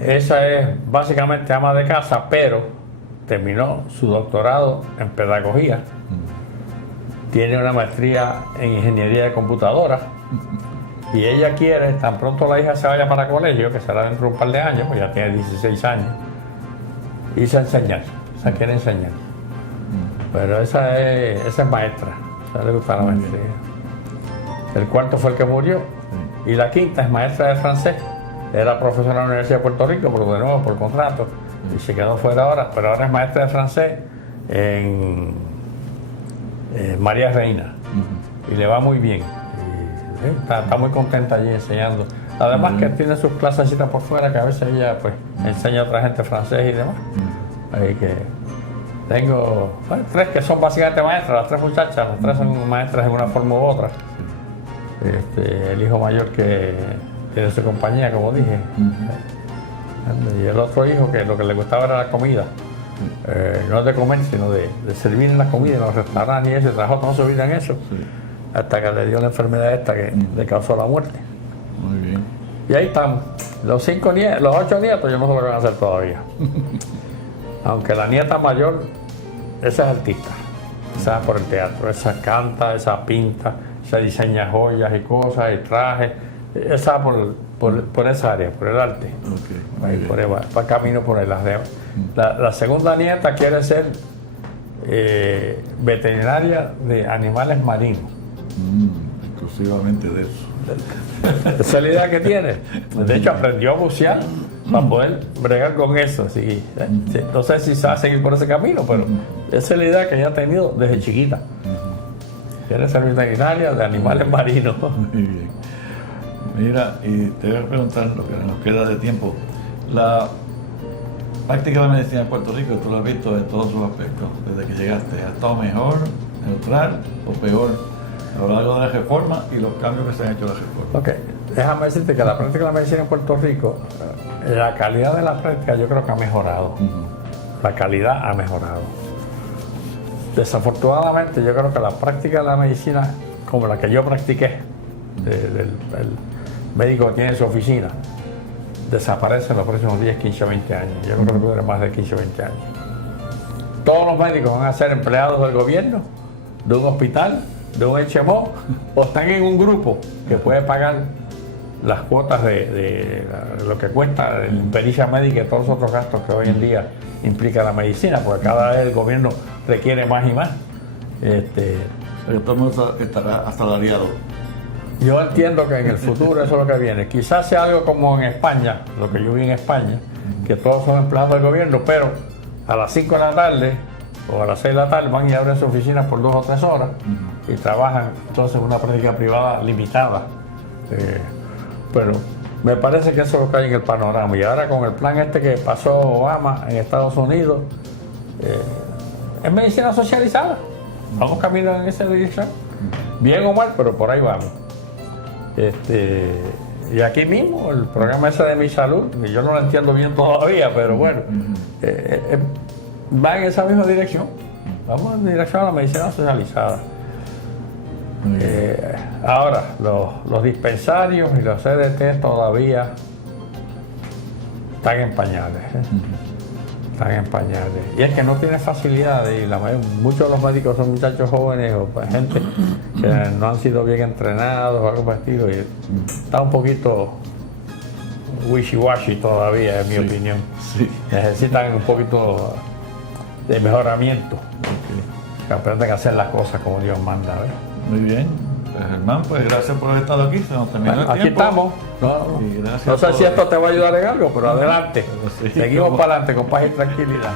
esa es básicamente ama de casa, pero terminó su doctorado en pedagogía. Tiene una maestría en ingeniería de computadoras Y ella quiere, tan pronto la hija se vaya para colegio, que será dentro de un par de años, pues ya tiene 16 años, irse a enseñar, o sea, quiere enseñar. Pero esa es maestra, a ella le gusta la maestría. El cuarto fue el que murió, y la quinta es maestra de francés. Era profesora en la Universidad de Puerto Rico, pero de nuevo por contrato, y se quedó fuera ahora, pero ahora es maestra de francés en María Reina, y le va muy bien. Está muy contenta allí enseñando. Además que tiene sus clasecitas por fuera, que a veces ella pues enseña a otra gente francés y demás. Así que tengo tres que son básicamente maestras, las tres muchachas, las tres son maestras de una forma u otra. El hijo mayor que tiene su compañía, como dije. Y el otro hijo que lo que le gustaba era la comida. No de comer, sino de servir en la comida, en los restaurantes y eso, trabajó toda su vida en eso. Hasta que le dio la enfermedad esta que le causó la muerte. Muy bien. Y ahí estamos. Los 8 nietos yo no sé lo que van a hacer todavía. Aunque la nieta mayor, esa es artista. Esa es por el teatro. Esa canta, esa pinta, esa diseña joyas y cosas y trajes. Esa por esa área, por el arte. Okay. Ahí por ahí va camino por ahí. La segunda nieta quiere ser veterinaria de animales marinos. Exclusivamente de eso. Esa es la idea que tiene. De hecho, aprendió a bucear para poder bregar con eso. Así, no sé si se va a seguir por ese camino, pero esa es la idea que ella ha tenido desde chiquita. Quiere ser veterinaria de animales marinos. Muy bien. Mira, y te voy a preguntar lo que nos queda de tiempo. La práctica de la medicina en Puerto Rico, tú lo has visto en todos sus aspectos, desde que llegaste. ¿Ha estado mejor, neutral o peor a lo largo de la reforma y los cambios que se han hecho en la reforma? Ok, déjame decirte que la práctica de la medicina en Puerto Rico, la calidad de la práctica yo creo que ha mejorado. La calidad ha mejorado. Desafortunadamente yo creo que la práctica de la medicina, como la que yo practiqué, el médico que tiene en su oficina, desaparece en los próximos 10, 15, 20 años. Yo creo que dura más de 15, 20 años. Todos los médicos van a ser empleados del gobierno, de un hospital, de un HMO, o están en un grupo que puede pagar las cuotas de lo que cuesta la pericia médica y todos los otros gastos que hoy en día implica la medicina, porque cada vez el gobierno requiere más y más. Pero todo el mundo estará asalariado. Yo entiendo que en el futuro eso es lo que viene. Quizás sea algo como en España, lo que yo vi en España, que todos son empleados del gobierno, pero a las 5 de la tarde o a las 6 de la tarde van y abren su oficina por 2 o 3 horas y trabajan entonces una práctica privada limitada. Pero me parece que eso es lo que hay en el panorama. Y ahora con el plan este que pasó Obama en Estados Unidos, es medicina socializada. Vamos caminando en esa dirección. Bien o mal, pero por ahí vamos. Y aquí mismo, el programa ese de Mi Salud, yo no lo entiendo bien todavía, pero bueno, va en esa misma dirección. Vamos en dirección a la medicina socializada. Ahora, los dispensarios y los CDT todavía están en pañales. Están en pañales. Y es que no tiene facilidad. Y muchos de los médicos son muchachos jóvenes o pues, gente que no han sido bien entrenados o algo por el estilo. Y está un poquito wishy-washy todavía, en mi opinión. Sí. Necesitan un poquito de mejoramiento. Que aprendan a hacer las cosas como Dios manda. Muy bien. Pues, Germán, pues gracias por haber estado aquí. Se nos terminó el aquí tiempo. Estamos. No sé si esto te va a ayudar en algo, pero adelante. Sí, seguimos para adelante con paz y tranquilidad.